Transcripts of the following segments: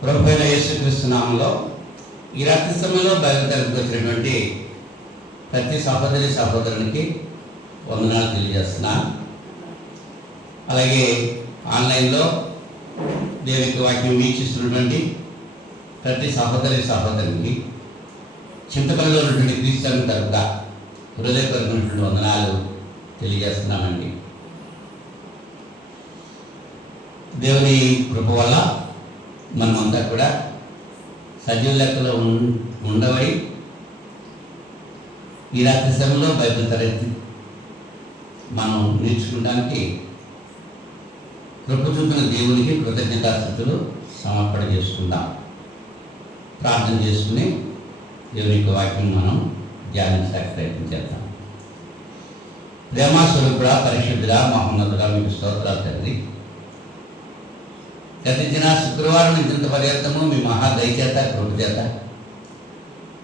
ప్రభువైన యేసుక్రీస్తు నామములో ఈ రాత్రి సమయంలో బైబిల్ తరగతికి వచ్చినటువంటి ప్రతి సహోదరునికి వందనాలు తెలియజేస్తున్నాను. అలాగే ఆన్లైన్లో దేవునికి వాక్యం వీక్షిస్తున్నటువంటి ప్రతి సహోదరునికి చింతపల్లిలో ఉన్నటువంటి క్రీస్తు తరపుగా హృదయపూర్వకమైనటువంటి వందనాలు తెలియజేస్తున్నామండి. దేవుని కృప వల్ల మనమంతా కూడా సజీవ లెక్కలో ఉండబడి ఈ రాత్రి సమయంలో బైబిల్ తరగతి మనం నేర్చుకోవడానికి కృప చూపిన దేవునికి కృతజ్ఞతాస్తుతులు సమర్పణ చేసుకుందాం. ప్రార్థన చేసుకుని దేవుని యొక్క వాక్యం మనం ధ్యానించడానికి ప్రయత్నం చేద్దాం. ప్రేమ స్వరూపుడా, పరిశుద్ధుడా, మహోన్నతుడా, మీకు స్తోత్రాలు తండ్రి. గతించిన శుక్రవారం ఇంత పర్యంతము మీ మహాదయచేత కృప చేత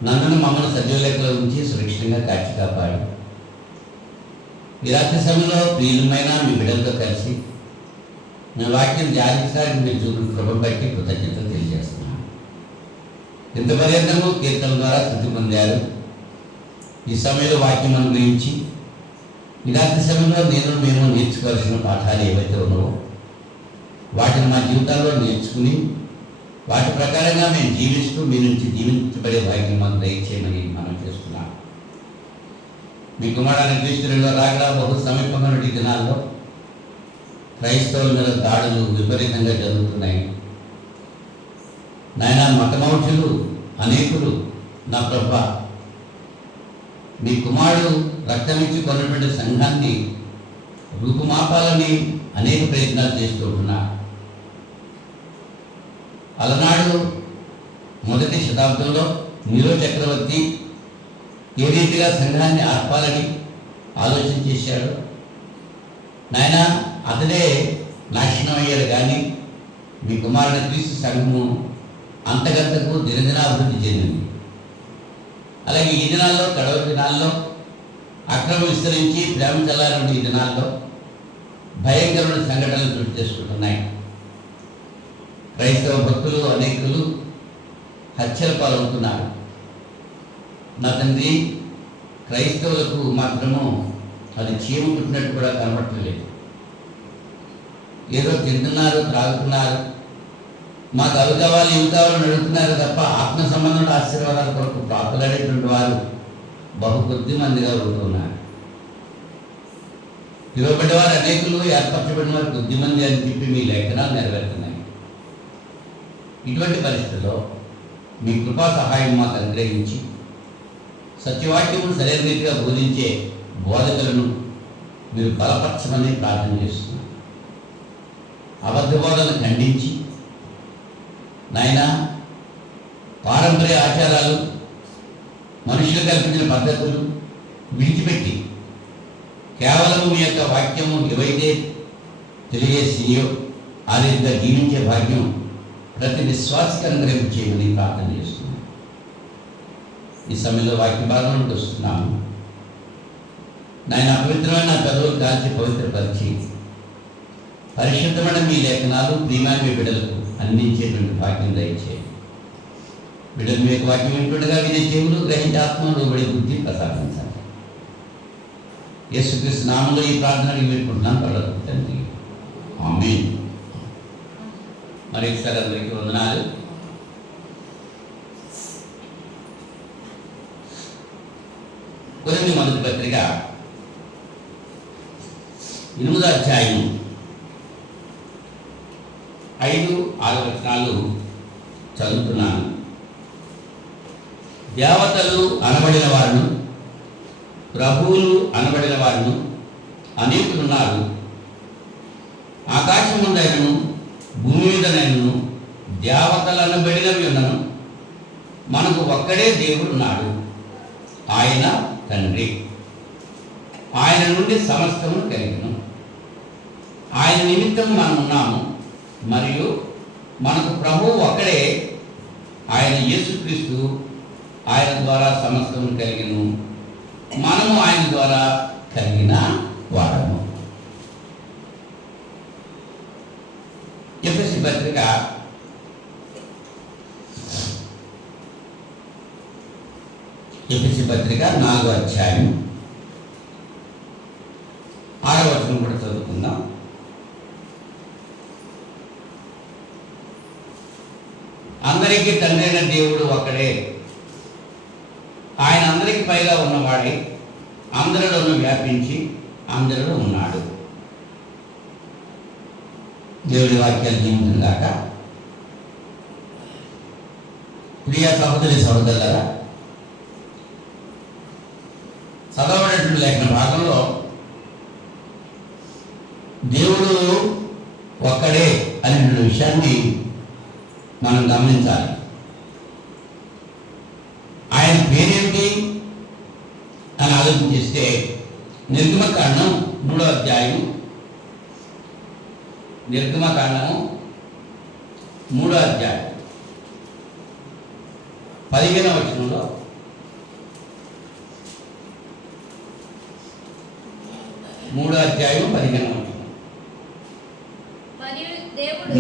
నన్ను మమ్మల్ని సజీవ లెక్కలో ఉంచి సురక్షితంగా కాచి కాపాడు. ఈ రాత్రి సమయంలో ప్రియులమైన మీ బిడ్డలతో కలిసి మీ వాక్యం ధ్యానించడానికి మీరు చూపిన కృప బట్టి కృతజ్ఞతలు తెలియజేస్తున్నాను. ఇంత పర్యంతము కీర్తన ద్వారా శుద్ధి పొందారు. ఈ సమయంలో వాక్యం అనుగ్రహించి ఈ రాత్రి సమయంలో మేము నేర్చుకోవాల్సిన పాఠాలు ఏవైతే ఉన్నావో వాటిని మా జీవితాల్లో నేర్చుకుని వాటి ప్రకారంగా మేము జీవిస్తూ మీ నుంచి జీవించబడే భాగ్యం మాకు దయచేయమని మనం చేస్తున్నాం. మీ కుమారుని క్రీస్తులో రాగడా బహు సమీపమైన దినాల్లో క్రైస్తవుల మీద దాడులు విపరీతంగా జరుగుతున్నాయి. నాయన మతమౌఢ్యులు అనేకులు నా ప్రభ మీ కుమారుడు రక్తమిచ్చి కొన్నటువంటి సంఘాన్ని రూపుమాపాలని అనేక ప్రయత్నాలు చేస్తూ ఉన్నారు. అలనాడు మొదటి శతాబ్దంలో నీరో చక్రవర్తి ఏ రీతిగా సంఘాన్ని ఆర్పాలని ఆలోచన చేశాడు. నాయన అతడే నాశనం అయ్యాడు, కానీ మీ కుమారుని క్రీస్తు సంఘము అంతకంతకు దినదినాభివృద్ధి చెందింది. అలాగే ఈ దినాల్లో కడవ దినాల్లో అక్రమం విస్తరించి ప్రేమ చల్లారండి. ఈ దినాల్లో భయంకరమైన సంఘటనలు చోటు చేసుకుంటున్నాయి. క్రైస్తవ భక్తులు అనేకులు హత్యల పాలవుతున్నారు. నా తండ్రి, క్రైస్తవులకు మాత్రము అది చీమ పుట్టినట్టు కూడా కనబట్టలేదు. ఏదో తింటున్నారు, త్రాగుతున్నారు, మాకు అవి కావాలి ఇవి కావాలని అడుగుతున్నారు తప్ప ఆత్మ సంబంధం ఆశీర్వాదాల కొరకు ప్రాకులాడేటువంటి వారు బహు కొద్ది మందిగా ఉంటున్నారు. ఇవ్వబడి వారు అనేకులు, ఏర్పరచబడిన వారు కొద్ది మంది అని చెప్పి మీ లేఖనాలు నెరవేరుతున్నాయి. ఇటువంటి పరిస్థితుల్లో మీ కృపా సహాయం మాకు అనుగ్రహించి సత్యవాక్యమును సరైన రీతిగా బోధించే బోధకులను మీరు బలపరచమని ప్రార్థన చేస్తున్నారు. అబద్ధ బోధనను ఖండించి నాయన పారంపర్య ఆచారాలు, మనుషులు కల్పించిన పద్ధతులు విడిచిపెట్టి కేవలం మీ యొక్క వాక్యము ఏవైతే తెలియజేసియో ఆ రీతిగా జీవించే భాగ్యం ప్రతి విశ్వాసికి అనుగ్రహించేయమని ప్రార్థన చేస్తున్నాను. ఈ సమయంలో వాక్య భాగంలోకి వస్తున్నాము. నాయన అపవిత్రమైన పెదవులు కాల్చి పవిత్రపరిచి పరిశుద్ధమైన మీ లేఖనాలు ప్రియమైన మీ బిడ్డలకు అందించేటువంటి భాగ్యం దయచేయండి. బిడ్డలు మీ యొక్క వాక్యం వింటుండగా వినే చెవులు గ్రహించి ఆత్మ లోబడి బుద్ధి ప్రసాదించాలి. యేసుక్రీస్తు నామములో ఈ ప్రార్థనని వేడుకుంటున్నాను పరలోకపు తండ్రి, ఆమేన్. మరొకసారి అందరికీ వందనాలు. కొరింథీ మొదటి పత్రిక 8వ అధ్యాయం 5-6 వచనాలు చదువుతున్నాను. దేవతలు అనబడిన వారును ప్రభువులు అనబడిన వారును అనేకులున్నారు. ఆకాశముందైనను భూమి మీదనైనను దేవతలు అనబడినవి ఉన్నను మనకు ఒక్కడే దేవుడు ఉన్నాడు, ఆయన తండ్రి. ఆయన నుండి సమస్తము కలిగిన ఆయన నిమిత్తం మనం ఉన్నాము. మరియు మనకు ప్రభువు ఒక్కడే, ఆయన యేసుక్రీస్తు. ఆయన ద్వారా సమస్తము కలిగిన మనము ఆయన ద్వారా కలిగిన వాడము. ఎఫెసీ పత్రిక ఎఫెసీ పత్రిక 4వ అధ్యాయం 6వ వచనం కూడా చదువుకుందాం. అందరికీ తండ్రి అయిన దేవుడు ఒక్కడే, ఆయన అందరికి పైగా ఉన్నవాడే, అందరిలోనూ వ్యాపించి అందరిలో ఉన్నాడు. దేవుడి వాక్యాలు జీవితంగాక. ప్రియ సహోదరి సహోదరులారా, చదవబడినటువంటి లేఖన భాగంలో దేవుడు ఒక్కడే అనే విషయాన్ని మనం గమనించాలి. ఆయన పేరేమిటి అని ఆలోచన చేస్తే నిర్గమకాండం 3వ అధ్యాయం 15వ వచనంలో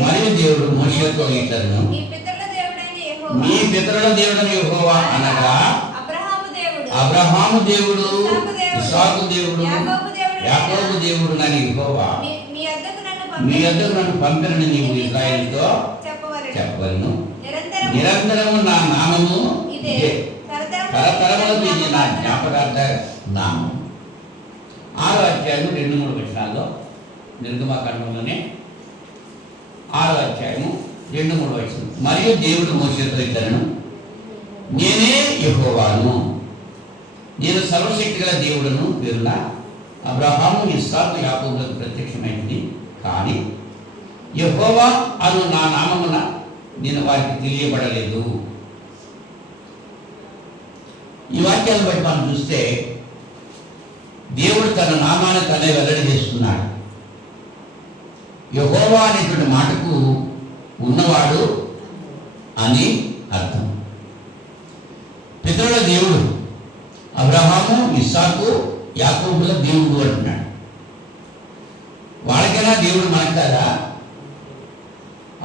మరియు దేవుడు మోషేతో ఇట్లను, మీ పితరుల దేవుడైన యెహోవా అనగా అబ్రహాము దేవుడు, ఇస్సాకు దేవుడు, యాకోబు దేవుడు నని యెహోవా మీ యొద్దకు నన్ను పంపినని నీవు ఇశ్రాయేలుతో చెప్పవలెను. నిరంతరము నా నామము తరతరములకు ఇది నా జ్ఞాపకార్థ నామం. 6వ అధ్యాయం 2-3 వచనాల్లో, నిర్గమకాండంలోనే 6వ అధ్యాయము 2-3 వచనం. మరియు దేవుడు మోషేతో ఇట్లను, నేనే యెహోవాను, నేను సర్వశక్తి గల దేవుడను పేరున అబ్రహాము, ఇస్సాకు, యాకోబులకు ప్రత్యక్షమైంది. కానీ యెహోవా అను నా నామమున నేను వారికి తెలియబడలేదు. ఈ వాక్యాలను బట్టి మనం చూస్తే దేవుడు తన నామాన్ని తనే వెల్లడి చేస్తున్నాడు. యెహోవా అనేటువంటి మాటకు ఉన్నవాడు అని అర్థం. పితరుల దేవుడు అబ్రహాము, ఇస్సాకు, యాకోబుల దేవుడు అంటున్నాడు. వాళ్ళకైనా దేవుడు మనకు కదా.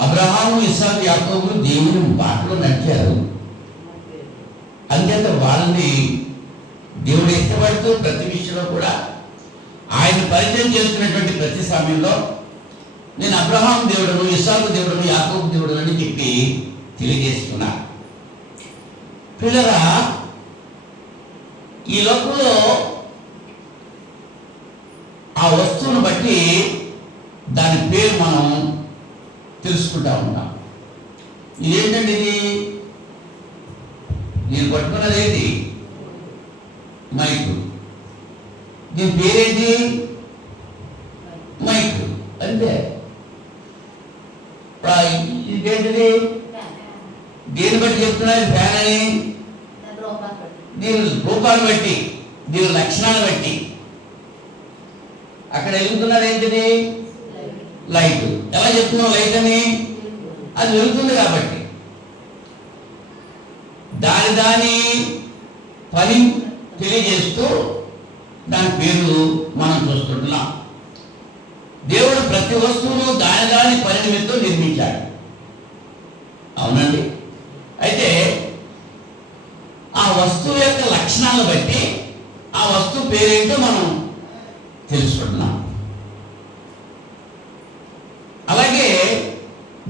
అబ్రహాము, ఇస్సాకు, యాకోబులు దేవుని బాటలో నడిచారు. అంచేత వాళ్ళని దేవుడు ఇష్టపడుతూ ప్రతి విషయంలో కూడా ఆయన పరిచయం చేస్తున్నటువంటి ప్రతి సమయంలో నేను అబ్రహాము దేవుడను, ఇస్సాకు దేవుడను, యాకోబు దేవుడను అని చెప్పి తెలియజేస్తున్నా. పిల్లరా, ఈ లోకంలో ఆ వస్తువును బట్టి దాని పేరు మనం తెలుసుకుంటా ఉంటాం. ఇదేంటండి ఇది? నేను పట్టుకున్నది ఏంటి? మైకు. దీని పేరేంటి? మైకు. అంతే. ఇదేంటిది? దేని బట్టి చెప్తున్నది ఫ్యాన్ అని? దీని రూపాన్ని బట్టి, దీని లక్షణాన్ని బట్టి. అక్కడ వెలుగుతున్నది ఏంటిది? లైట్. ఎలా చెప్తున్నావు లైట్ అని? అది వెలుగుతుంది కాబట్టి దాని పని తెలియజేస్తూ దాని పేరు మనం చూస్తుంటున్నాం. దేవుడు ప్రతి వస్తువును దాని పని నిమిత్తం నిర్మించాడు. అవునండి. అయితే ఆ వస్తువు యొక్క లక్షణాలను బట్టి ఆ వస్తువు పేరేంటో మనం తెలుసుకుంటున్నాం. అలాగే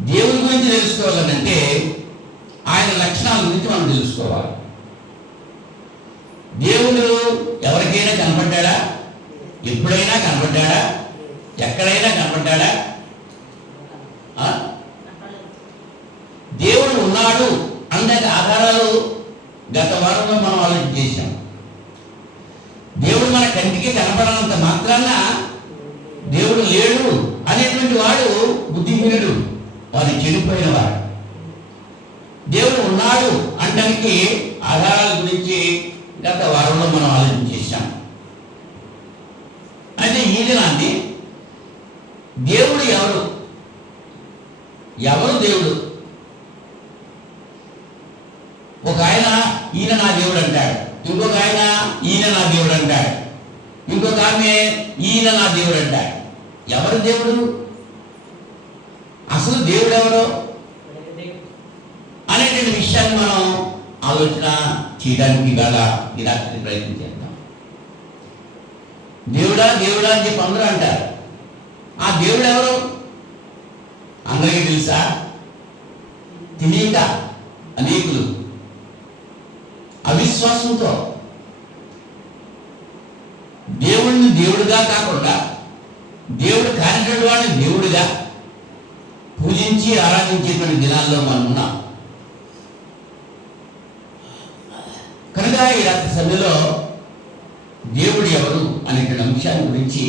దేవుని గురించి తెలుసుకోవాలంటే ఆయన లక్షణాల గురించి మనం తెలుసుకోవాలి. దేవుడు ఎవరికైనా కనపడ్డాడా? ఎప్పుడైనా కనపడ్డాడా? ఎక్కడైనా కనపడ్డాడా? దేవుడు ఉన్నాడు అన్నది ఆధారాలు గత వారంలో మనం ఆలోచన చేశాం. దేవుడు మన కంటికి కనపడనంత మాత్రాన దేవుడు లేడు అనేటువంటి వాడు బుద్ధిహీనుడు, వాడు చెడిపోయిన వాడు. దేవుడు ఉన్నాడు అనడానికి ఆధారాల గురించి గత వారంలో మనం ఆలోచన చేశాం. అయితే ఈ దినాన్ని దేవుడు ఎవరు దేవుడు? ఒక ఆయన ఈయన నా దేవుడు అంటాడు, ఇంకొక ఆయన ఈయన నా దేవుడు అంటాడు, ఇంకొక ఆమె ఈయన నా దేవుడు అంటాడు. ఎవరు దేవుడు? అసలు దేవుడు ఎవరు అనేటువంటి విషయాన్ని మనం ఆలోచన చేయడానికి గల ఈ రాత్రి ప్రయత్నం చేద్దాం. దేవుడా దేవుడా అని చెప్పి అందరూ అంటారు. ఆ దేవుడు ఎవరు అందరికీ తెలుసా? తెలియక అనేకులు అవిశ్వాసంతో దేవుడిని దేవుడిగా కాకుండా దేవుడు కానిటువంటి వాడిని దేవుడిగా పూజించి ఆరాధించేటువంటి దినాల్లో మనం ఉన్నాం. కనుక ఈ రాత్రి సమయంలో దేవుడు ఎవరు అనేటువంటి అంశాన్ని గురించి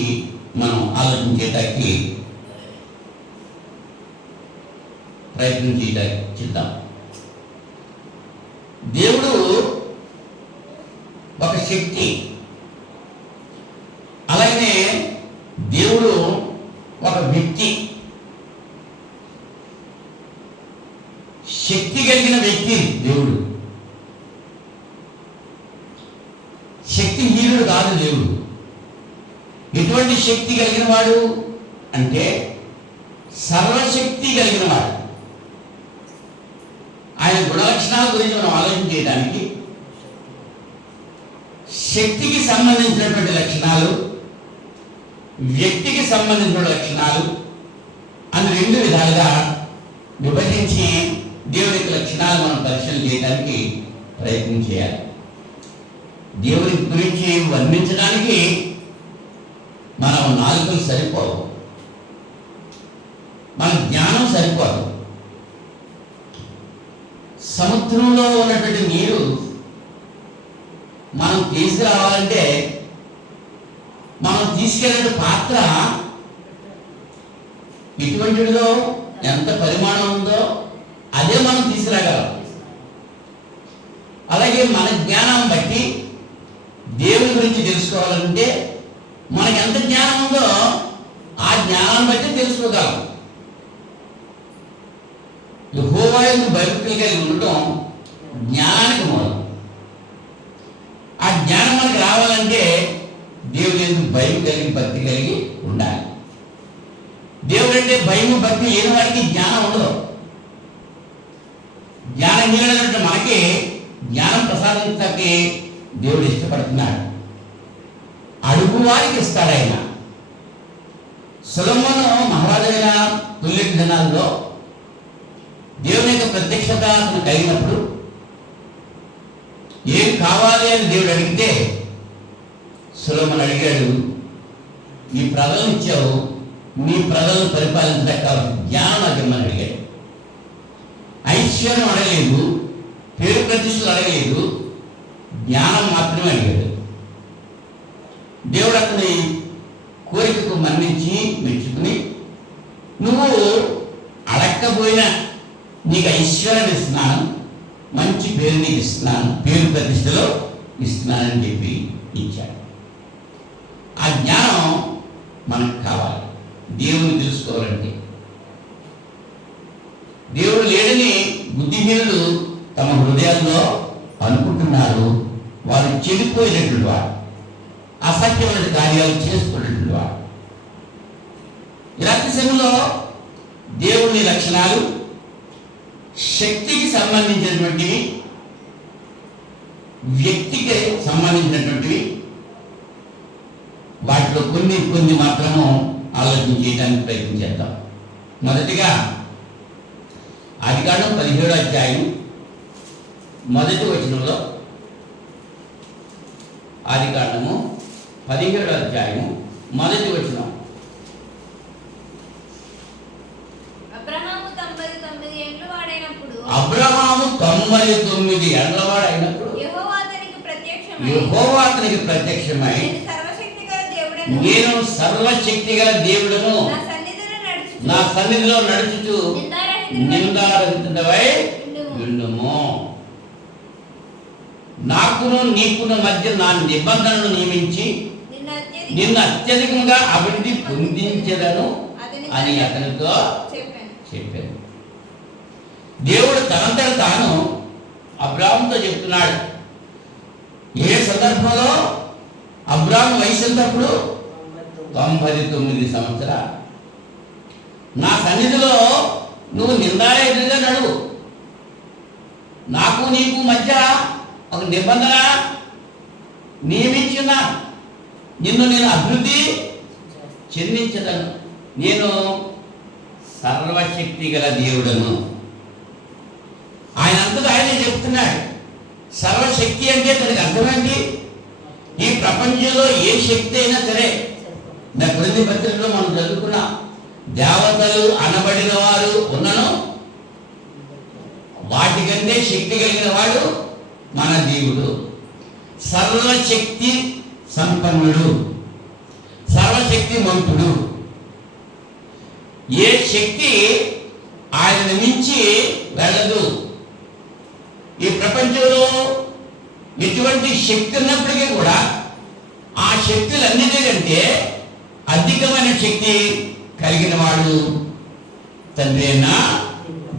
మనం ఆలోచించేటానికి ప్రయత్నం చేద్దాం. దేవుడు ఒక శక్తి, అలాగే దేవుడు ఒక వ్యక్తి. శక్తి కలిగిన వ్యక్తి దేవుడు, శక్తిహీనుడు కాదు దేవుడు. ఎటువంటి శక్తి కలిగిన వాడు అంటే సర్వశక్తి కలిగిన వాడు. ఆయన గుణలక్షణాల గురించి మనం ఆలోచన చేయడానికి శక్తికి సంబంధించినటువంటి లక్షణాలు, వ్యక్తికి సంబంధించిన లక్షణాలు అని రెండు విధాలుగా విభజించి దేవుని యొక్క లక్షణాలు మనం పరిశీలన చేయడానికి ప్రయత్నం చేయాలి. దేవుని గురించి వర్ణించడానికి మనం నాలుకలు సరిపోవు, మన జ్ఞానం సరిపోదు. సముద్రంలో ఉన్నటువంటి నీరు మనం తీసుకురావాలంటే మనం తీసుకెళ్ళే పాత్ర ఎటువంటిదో, ఎంత పరిమాణం ఉందో అదే మనం తీసుకురాగలం. అలాగే మన జ్ఞానం బట్టి దేవుని గురించి తెలుసుకోవాలంటే మనకి ఎంత జ్ఞానం ఉందో ఆ జ్ఞానాన్ని బట్టి తెలుసుకోగలం. యెహోవా యందు భయభక్తులు కలిగి ఉండటం జ్ఞానానికి మూలం. ఆ జ్ఞానం మనకి రావాలంటే దేవుని యందు భయం కలిగి భక్తి కలిగి ఉండాలి. దేవుడు అంటే భయము భక్తి లేని వారికి జ్ఞానం ఉండదు. జ్ఞానం కలిగినటువంటి మనకి జ్ఞానం ప్రసాదించడానికి దేవుడు ఇష్టపడుతున్నాడు. అడుగు వారికి ఇస్తాడు ఆయన. సొలొమోను మహారాజైన తొలి దినాల్లో దేవుని యొక్క ప్రత్యక్షత అతను కలిగినప్పుడు ఏం కావాలి అని దేవుడు అడిగితే సొలొమోను అడిగాడు, ఈ ప్రజలను ఇచ్చావు, నీ ప్రజలను పరిపాలించడానికి కావాల్సిన జ్ఞానం నాకు ఇమ్మని అడిగాడు. ఐశ్వర్యం అడగలేదు, పేరు ప్రతిష్టలు అడగలేదు, జ్ఞానం మాత్రమే అడిగాడు. దేవుడు అతని కోరికకు మన్నించి మెచ్చుకుని, నువ్వు అడక్కపోయినా నీకు ఐశ్వర్యం ఇస్తున్నాను, మంచి పేరు నీకు ఇస్తున్నాను, పేరు ప్రతిష్టలో ఇస్తున్నానని చెప్పి ఇచ్చాడు. ఆ జ్ఞానం మనకు కావాలి దేవుని తెలుసుకోవాలంటే. దేవుడు లేడని బుద్ధిహీనులు తమ హృదయాల్లో అనుకుంటున్నారు. వారు చెడిపోయినటువంటి వాడు, అసత్యమైన కార్యాలు చేసుకున్నటువంటి వాడు. ఇలాంటి సమయంలో దేవుని లక్షణాలు శక్తికి సంబంధించినటువంటివి, వ్యక్తికి సంబంధించినటువంటివి, వాటిలో కొన్ని మాత్రము ఆలోచన చేయడానికి ప్రయత్నం చేద్దాం. మొదటిగా ఆదికాండం 17వ అధ్యాయం మొదటి వచనంలో, ఆదికాండము 17వ అధ్యాయం మొదటి వచనం. అబ్రహాము 99 ఏళ్ల వాడైనప్పుడు యెహోవా అతనికి ప్రత్యక్షమై నేను సర్వశక్తిగల దేవుడను, నా సన్నిధిలో నడుచుచు నిందారహితుడవై ఉండుము. నాకును నీకును మధ్య నా నిబంధనను నియమించి నిన్ను అత్యధికంగా అభివృద్ధి పొందించదను అని అతనితో చెప్పాను. దేవుడు తనంతట తాను అబ్రాహాముతో చెప్తున్నాడు. ఏ సందర్భంలో? అబ్రాహాము వయసు ఎంతప్పుడు? 99 సంవత్సరాలు. నా సన్నిధిలో నువ్వు నిందారహితుడిగా నడువు, నాకు నీకు మధ్య ఒక నిబంధన నియమించిన, నిన్ను నేను అభివృద్ధి చెందించదను, నేను సర్వశక్తి గల దేవుడను. ఆయన అంతటా ఆయనే చెప్తున్నాడు. సర్వశక్తి అంటే దానికి అర్థమేంటి? ఈ ప్రపంచంలో ఏ శక్తి అయినా సరే, నా కొరింథీ పత్రికలో మనం చదువుకున్నాం, దేవతలు అనబడిన వారు ఉన్నను వాటికంటే శక్తి కలిగిన వాడు మన దేవుడు. సర్వశక్తి సంపన్నుడు, సర్వశక్తిమంతుడు. ఏ శక్తి ఆయన మించి వెళ్ళదు. ఈ ప్రపంచంలో ఎటువంటి శక్తి ఉన్నప్పటికీ కూడా ఆ శక్తులన్నిటికంటే అధికమైన శక్తి కలిగిన వాడు తండ్రి అయిన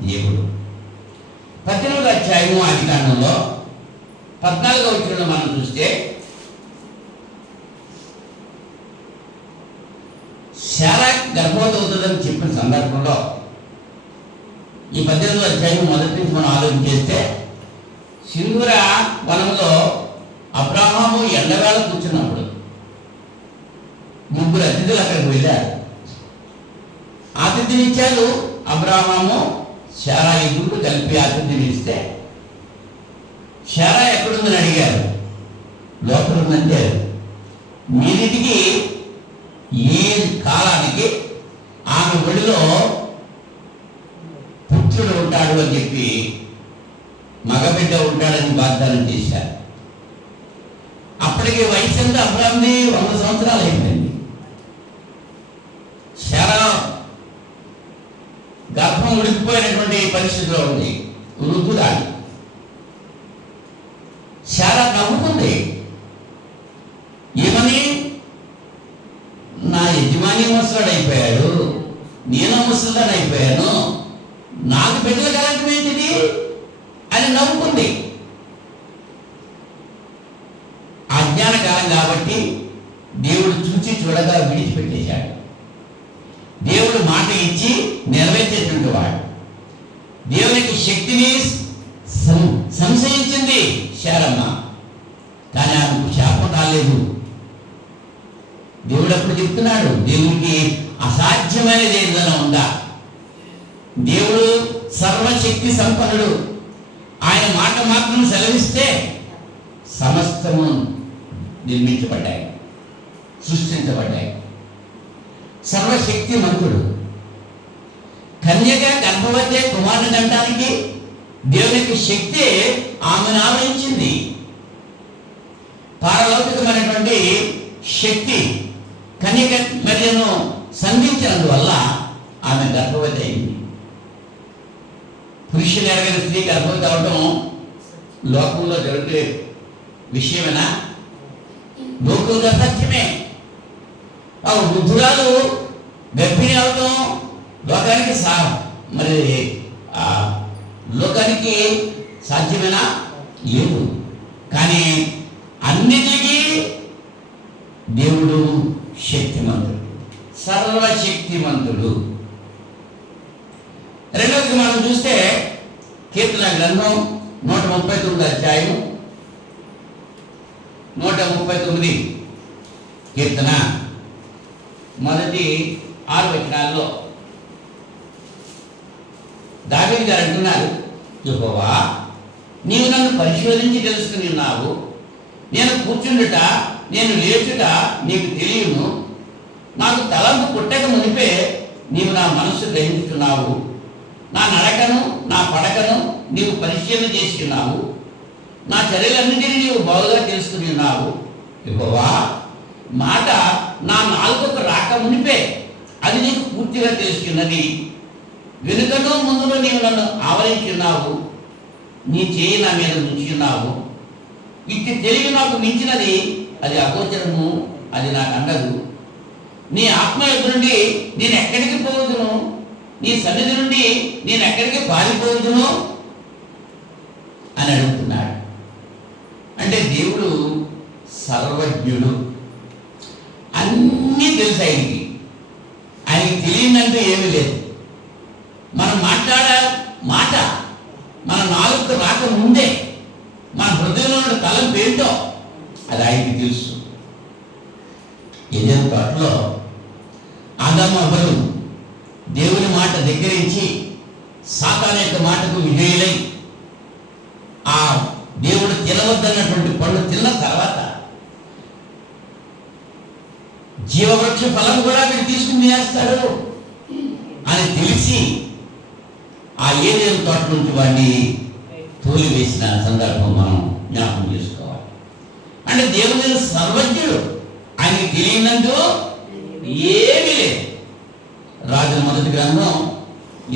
దేవుడు. 18వ అధ్యాయము ఆదికాండంలో 14వ వచనంలో మనం చూస్తే, శారా గర్భవతి అవుతుందని చెప్పిన సందర్భంలో ఈ 18వ అధ్యాయం మొదటి నుంచి మనం ఆలోచన చేస్తే, సింధూర వనంలో అబ్రహాము ఎండవేళ కూర్చున్నప్పుడు ముగ్గురు అతిథులు అక్కడికి వెళ్ళారు. ఆతిథ్యమిచ్చారు. అబ్రహాము శారా ఇద్దరు కలిపి ఆతిథ్యమిస్తే, శారా ఎక్కడుందని అడిగారు. లోపల ఉందంటే, మీరింటికి ఏ కాలానికి ఆమె ఒడిలో పుత్రుడు ఉంటాడు అని చెప్పి, మగబిడ్డ ఉంటాడని వాగ్దానం చేశారు. అప్పటికి వయసు ఎంత? అబ్రాహాంది 100 సంవత్సరాలు అయిపోయింది. శారా గర్భం ఉడికిపోయినటువంటి పరిస్థితిలో ఉంది, వృద్ధురాలి. శారా నవ్వుకుంది. ఏమని? నా యజమాని ముసలాడు అయిపోయాడు, నేను ముసలాడు అయిపోయాను, నాకు బిడ్డలు కలగటం ఏంటిది అని నవ్వుకుంది. అజ్ఞాన కాలం కాబట్టి దేవుడు చూచి చూడగా విడిచిపెట్టేశాడు. దేవుడు మాట ఇచ్చి నెరవేర్చేటువంటి వాడు. దేవునికి శక్తిని సంశయించింది శారమ్మ, కానీ ఆమెకు శాపం రాలేదు. దేవుడు అప్పుడు చెప్తున్నాడు, దేవుడికి అసాధ్యమైనది ఏదైనా ఉందా? దేవుడు సర్వశక్తి సంపన్నుడు. ఆయన మాట మాత్రం సెలవిస్తే సమస్తము నిర్మించబడ్డాయి, సృష్టించబడ్డాయి. సర్వశక్తిమంతుడు. కన్యక గర్భవతి కుమారుని అనడానికి దేవునికి శక్తి ఆమెను ఆవరించింది. పారలౌకికమైనటువంటి శక్తి కన్యక మరియను సంధించినందువల్ల ఆమె గర్భవతి అయింది. పురుషుని ఎరగని స్త్రీ గర్భవతి అవడం లోకంలో జరిగే విషయమేనా? లోకంలో సత్యమే. ఆ వృద్ధురాలు గర్భిణి అవడం లోకానికి మరి లోకానికి సాధ్యమేనా? లేదు. కానీ అన్నిటికీ దేవుడు శక్తిమంతుడు, సర్వశక్తిమంతుడు. రెండవది మనం చూస్తే కీర్తన గ్రంథం 139 అధ్యాయం 139 కీర్తన మొదటి 6 వచనాల్లో దావీదు గారు అంటున్నారు, యెహోవా నీవు నన్ను పరిశోధించి తెలుసుకుని ఉన్నావు. నేను కూర్చుండుట నేను లేచుట నీకు తెలియను. నాకు తలంపు పుట్టక మునిపే నీవు నా మనస్సు గ్రహించుతున్నావు. నా నడకను నా పడకను నీవు పరిశీలన చేసుకున్నావు. నా చర్యలన్నింటినీ నీవు బాగుగా తెలుసుకుని ఉన్నావు. యెహోవా మాట నా నాలుకకు రాక మునిపే అది నీకు పూర్తిగా తెలుసుకున్నది. వెనుకను ముందును నీవు నన్ను ఆవరించున్నావు. నీ చేయి నా మీద ఉంచున్నావు. ఇట్టి తెలివి నాకు మించినది, అది అగోచరము, అది నాకు అందదు. నీ ఆత్మ యొద్ద నుండి నేను ఎక్కడికి పోవదును? నీ సన్నిధి నుండి నేను ఎక్కడికి పారిపోవదును అని అడుగుతున్నాడు. అంటే దేవుడు సర్వజ్ఞుడు, అన్నీ తెలుసు ఆయనకి. ఆయనకి తెలియదంటూ ఏమీ లేదు. మనం మాట్లాడే మాట, మన నాలుగు ఆలోచన రాకముందే మన హృదయంలో ఉన్న తలంపు ఏంటో అది ఆయనకి తెలుసు. ఏదైనా తోటలో ఆదాము అవ్వలు దేవుని మాట దగ్గరించి సాతాను యొక్క మాటకు విధేయులై ఆ దేవుడు తినవద్దన్నటువంటి పండు తిన్న తర్వాత జీవవృక్ష ఫలం కూడా వీడు తీసుకుని తినేస్తాడు అని తెలిసి ఆ ఏదేను తోట నుంచి వాడిని తోలివేసిన సందర్భం మనం జ్ఞాపకం చేసుకోవాలి. అంటే దేవుని సర్వజ్ఞుడు, ఆయనకి తెలియనందు ఏమీ లేదు. రాజుల మొదటి గ్రంథం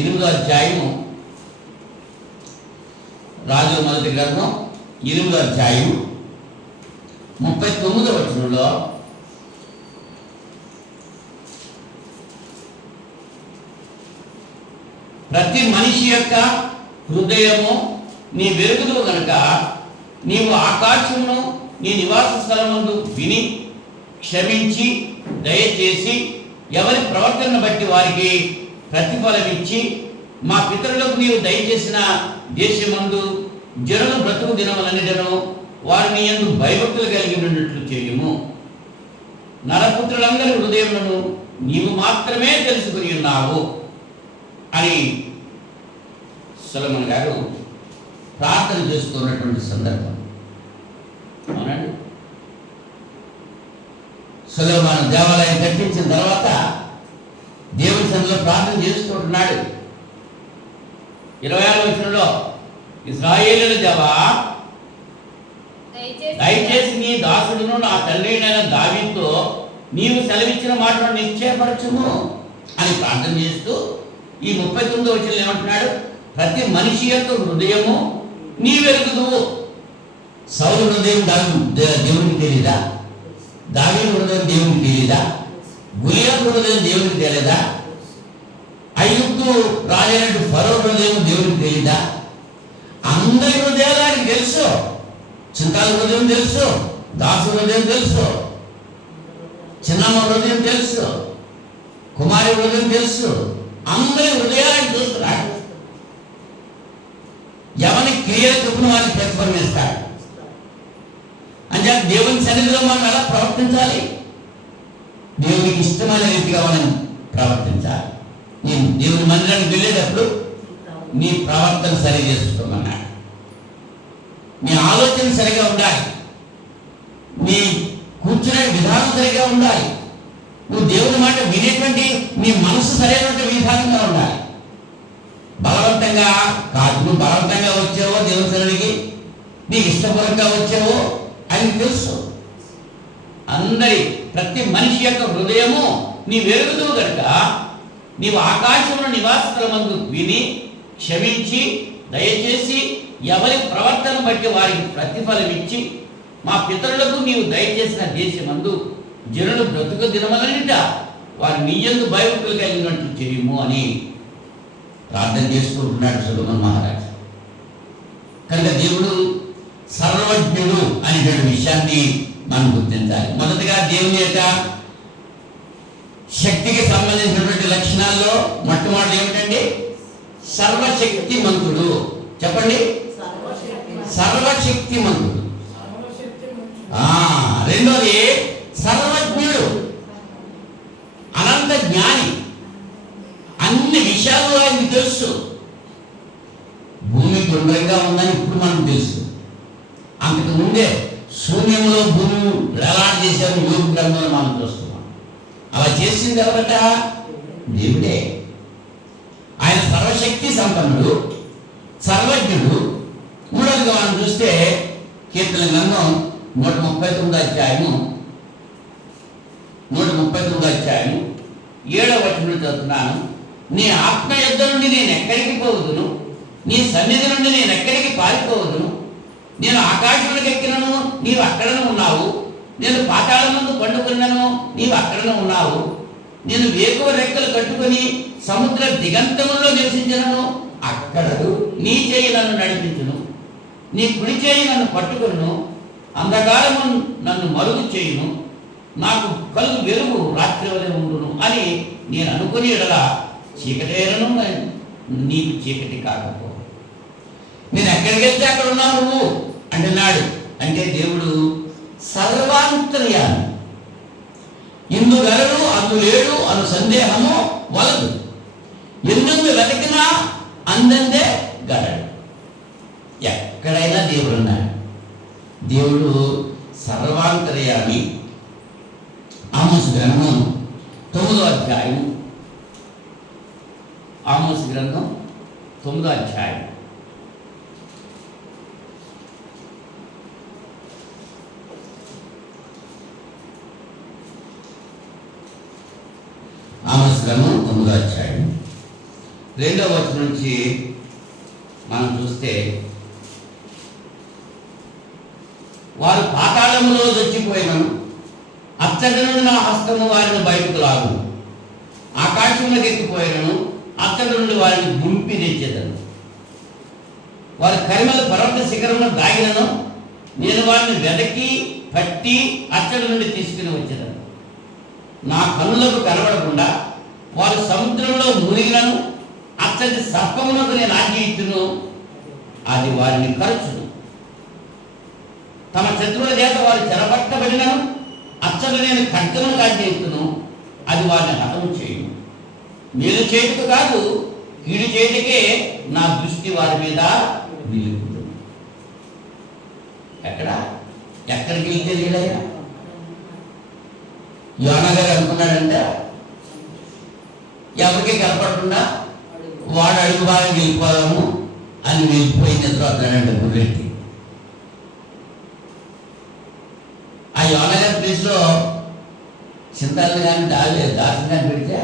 8వ అధ్యాయము, రాజుల మొదటి గ్రంథం 8వ అధ్యాయం 39వ వచనంలో ప్రతి మనిషి యొక్క హృదయము నీ వెరుగుదు గనుక నీవు ఆకాశమును నీ నివాస స్థలమందు విని క్షమించి దయచేసి ఎవరి ప్రవర్తనను బట్టి వారికి ప్రతిఫలం ఇచ్చి మా పితరులకు నీవు దయచేసిన దేశమందు జనులు బ్రతుకు దినములన్నిటను వారిని యందు భయభక్తులు కలిగి ఉన్నట్లు చేయుము. నరపుత్రులందరి హృదయములను నీవు మాత్రమే తెలుసుకుని ఉన్నావు అని సొలొమోను గారు ప్రార్థన చేస్తున్నటువంటి సందర్భం. అవునండి, సొలొమోను దేవాలయం కట్టించిన తర్వాత దేవుని సన్నిధిలో ప్రార్థన చేసుకుంటున్నాడు. 26వ వచనంలో ఇశ్రాయేలుల దేవా, దయచేసి నీ దాసుడును నా తండ్రినైన దావీదుతో నీవు సెలవిచ్చిన మాటను నిశ్చయపరచుము అని ప్రార్థన చేస్తూ ఈ 39వ వచనంలో ఏమంటున్నాడు? ప్రతి మనిషి యొక్క హృదయము నీ వెరుగుదువు. సౌలు హృదయం దేవునికి తెలీదా? దావీదు హృదయం దేవునికి తెలీదా? గులియాతు హృదయం దేవునికి తెలియదా? ఐగుప్తు రాజైనట్టు ఫరో హృదయం దేవునికి తెలీదా? అందరి హృదయాలు ఆయనకు తెలుసు. చింతాల హృదయం తెలుసు, దాసు హృదయం తెలుసు, చిన్నమ్మ హృదయం తెలుసు, కుమారి హృదయం తెలుసు. అందరి హృదయాలను చూస్తున్నాడు. ఎవరి క్రియలు చొప్పున వారిని ప్రతిఫలం ఇస్తాడు. అంటే దేవుని సన్నిధిలో మనం ఎలా ప్రవర్తించాలి? దేవునికి ఇష్టమైన రీతిగా మనం ప్రవర్తించాలి. నేను దేవుని మందిరానికి వెళ్ళేటప్పుడు నీ ప్రవర్తన సరి చేసుకోమన్నాడు. నీ ఆలోచన సరిగా ఉండాలి, నీ కూర్చునే విధానం సరిగా ఉండాలి, నువ్వు దేవుని మాట వినేటువంటి నీ మనసు సరైనటువంటి విధానంగా ఉండాలి. బలవంతంగా కాదు, నువ్వు బలవంతంగా వచ్చావో దేవుని సన్నిధికి, నీకు ఇష్టపూర్వకంగా వచ్చావో ఆయనకు తెలుసు. ప్రతి మనిషి యొక్క హృదయము నీ వెరుగుదు కనుక నీవు ఆకాశంలో నివాస స్థలమందు విని క్షమించి దయచేసి ఎవరి ప్రవర్తన బట్టి వారికి ప్రతిఫలం ఇచ్చి మా పితరులకు నీవు దయచేసిన దేశమందు జనులు బ్రతుకు దినమలనిట వారి నీ యందు భయభక్తులు కలిగినట్టు చేయుము అని ప్రార్థన చేసుకుంటున్నాడు సొలొమోను మహారాజు. కనుక దేవుడు సర్వజ్ఞుడు అనేటువంటి విషయాన్ని మనం గుర్తించాలి. మొదటిగా దేవుని యొక్క శక్తికి సంబంధించినటువంటి లక్షణాల్లో మొట్టమొదటి ఏమిటండి? సర్వశక్తిమంతుడు. చెప్పండి, సర్వశక్తిమంతుడు. రెండోది సర్వజ్ఞుడు, అనంత జ్ఞాని. అన్ని విషయాలు ఆయనకు తెలుసు. భూమి గుండ్రంగా ఉందని ఇప్పుడు మనకు తెలుసు. అంతకు ముందే శూన్యంలో భూమి వేలాడ చేశారు యోగ గ్రంథంలో మనం చూస్తున్నాం. అలా చేసింది ఎవరట? దేవుడే. ఆయన సర్వశక్తి సంపన్నుడు, సర్వజ్ఞుడు. మూడవదిగా మనం చూస్తే కీర్తన గ్రంథం 139వ అధ్యాయము 7వ వచనం చదువుతున్నాను. నీ ఆత్మ యుద్ధ నుండి నేను ఎక్కడికి పోవదును, నీ సన్నిధి నుండి నేను ఎక్కడికి పారిపోవదును. నేను ఆకాశంలోకి ఎక్కినను నీవు అక్కడనే ఉన్నావు, నేను పాతాళమందు పండుకున్నను నీవు అక్కడనే ఉన్నావు. నేను వేకువ రెక్కలు కట్టుకొని సముద్ర దిగంతములో నివసించినను అక్కడ నీ చేయి నన్ను నడిపించును, నీ కుడి చేయి నన్ను పట్టుకును, అంధకారము నన్ను మరుగు చేయును, నాకు కళ్ళు వెలుగు రాత్రి వలె ఉండును అని నేను అనుకుని ఎడలా చీకటేరను నీకు చీకటి కాకపో. నేను ఎక్కడ ఎక్కడికి వెళ్తే అక్కడ ఉన్నావు నువ్వు అంటున్నాడు. అంటే దేవుడు సర్వాంతర్యామి. ఇందు గలడు అందు లేడు అను సందేహము వలదు. ఎందుకు వెతికినా అందందే గలడు. ఎక్కడైనా దేవుడు ఉన్నాడు. దేవుడు సర్వాంతర్యామి. ఆమోసు గ్రంథం 9వ అధ్యాయం. ఆమోసు గ్రంథం 9వ అధ్యాయం. ఆమోసు గ్రంథం 9వ అధ్యాయం 2వ వచనం నుంచి మనం చూస్తే, వారు పాతాళములో చచ్చిపోయినను అచ్చటి నుండి నా హస్తము వారిని బయటకు లాగు. ఆకాశంలోకి ఎక్కిపోయినను అచ్చటి నుండి వారిని గుంపి తెచ్చేదను. వారి కరిమల పర్వత శిఖరంలో దాగినను నేను వారిని వెదకి పట్టి అచ్చటి నుండి తీసుకుని వచ్చేదను. నా కన్నులకు కనబడకుండా వారు సముద్రంలో మునిగినను అచ్చటి సర్పములకు నేను ఆజ్ఞ ఇచ్చును, అది వారిని కరచును. తమ శత్రువుల చేత వారు చెరపట్టబడినను అచ్చలు నేను ఖడ్గమును ఆజ్ఞయిస్తును, అది వారిని హతము చేయను. మేలు చేయుటకు కాదు, కీడు చేయుటకే నా దృష్టి వారి మీద నిలుపుతుంది. ఎక్కడికి వెళ్తే లేడైనా యోనా గారు అనుకున్నాడంటే ఎవరికి కనపడకుండా వాడు అడుగు బాగా వెళ్ళిపోదాము అని వెళ్ళిపోయి నిద్రపోతున్నాడంట గుర్రెట్టి. ఆ యోనా గారి ప్లేస్లో చింతలు కానీ దాసం కానీ పెడితే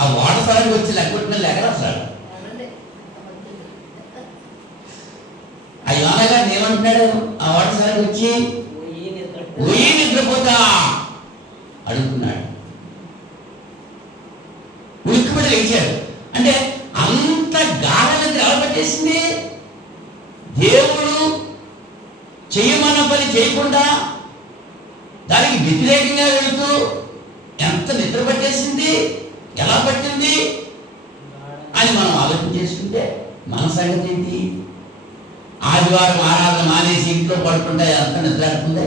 ఆ వాటర్ సరానికి వచ్చి లెక్కొట్టిన లెక్కలు వస్తాడు. ఆ యోనా గారిని ఏమంటున్నాడు? ఆ వాటర్ సరానికి వచ్చి పోయి నిద్రపోతా అడుగుతున్నాడు. ఉలిక్కిపడి లేచాడు. అంటే అంత గాఢ నిద్ర ఎలా పట్టేసింది? దేవుడు చేయమన్న పని చేయకుండా దానికి వ్యతిరేకంగా వెళుతూ ఎంత నిద్ర పట్టేసింది, ఎలా పట్టింది అని మనం ఆలోచన చేసుకుంటే మన సంగతి ఏంటి? ఆదివారం ఆరాధన మానేసి ఇంట్లో పడుకుంటే ఎంత నిద్ర పడుతుంది?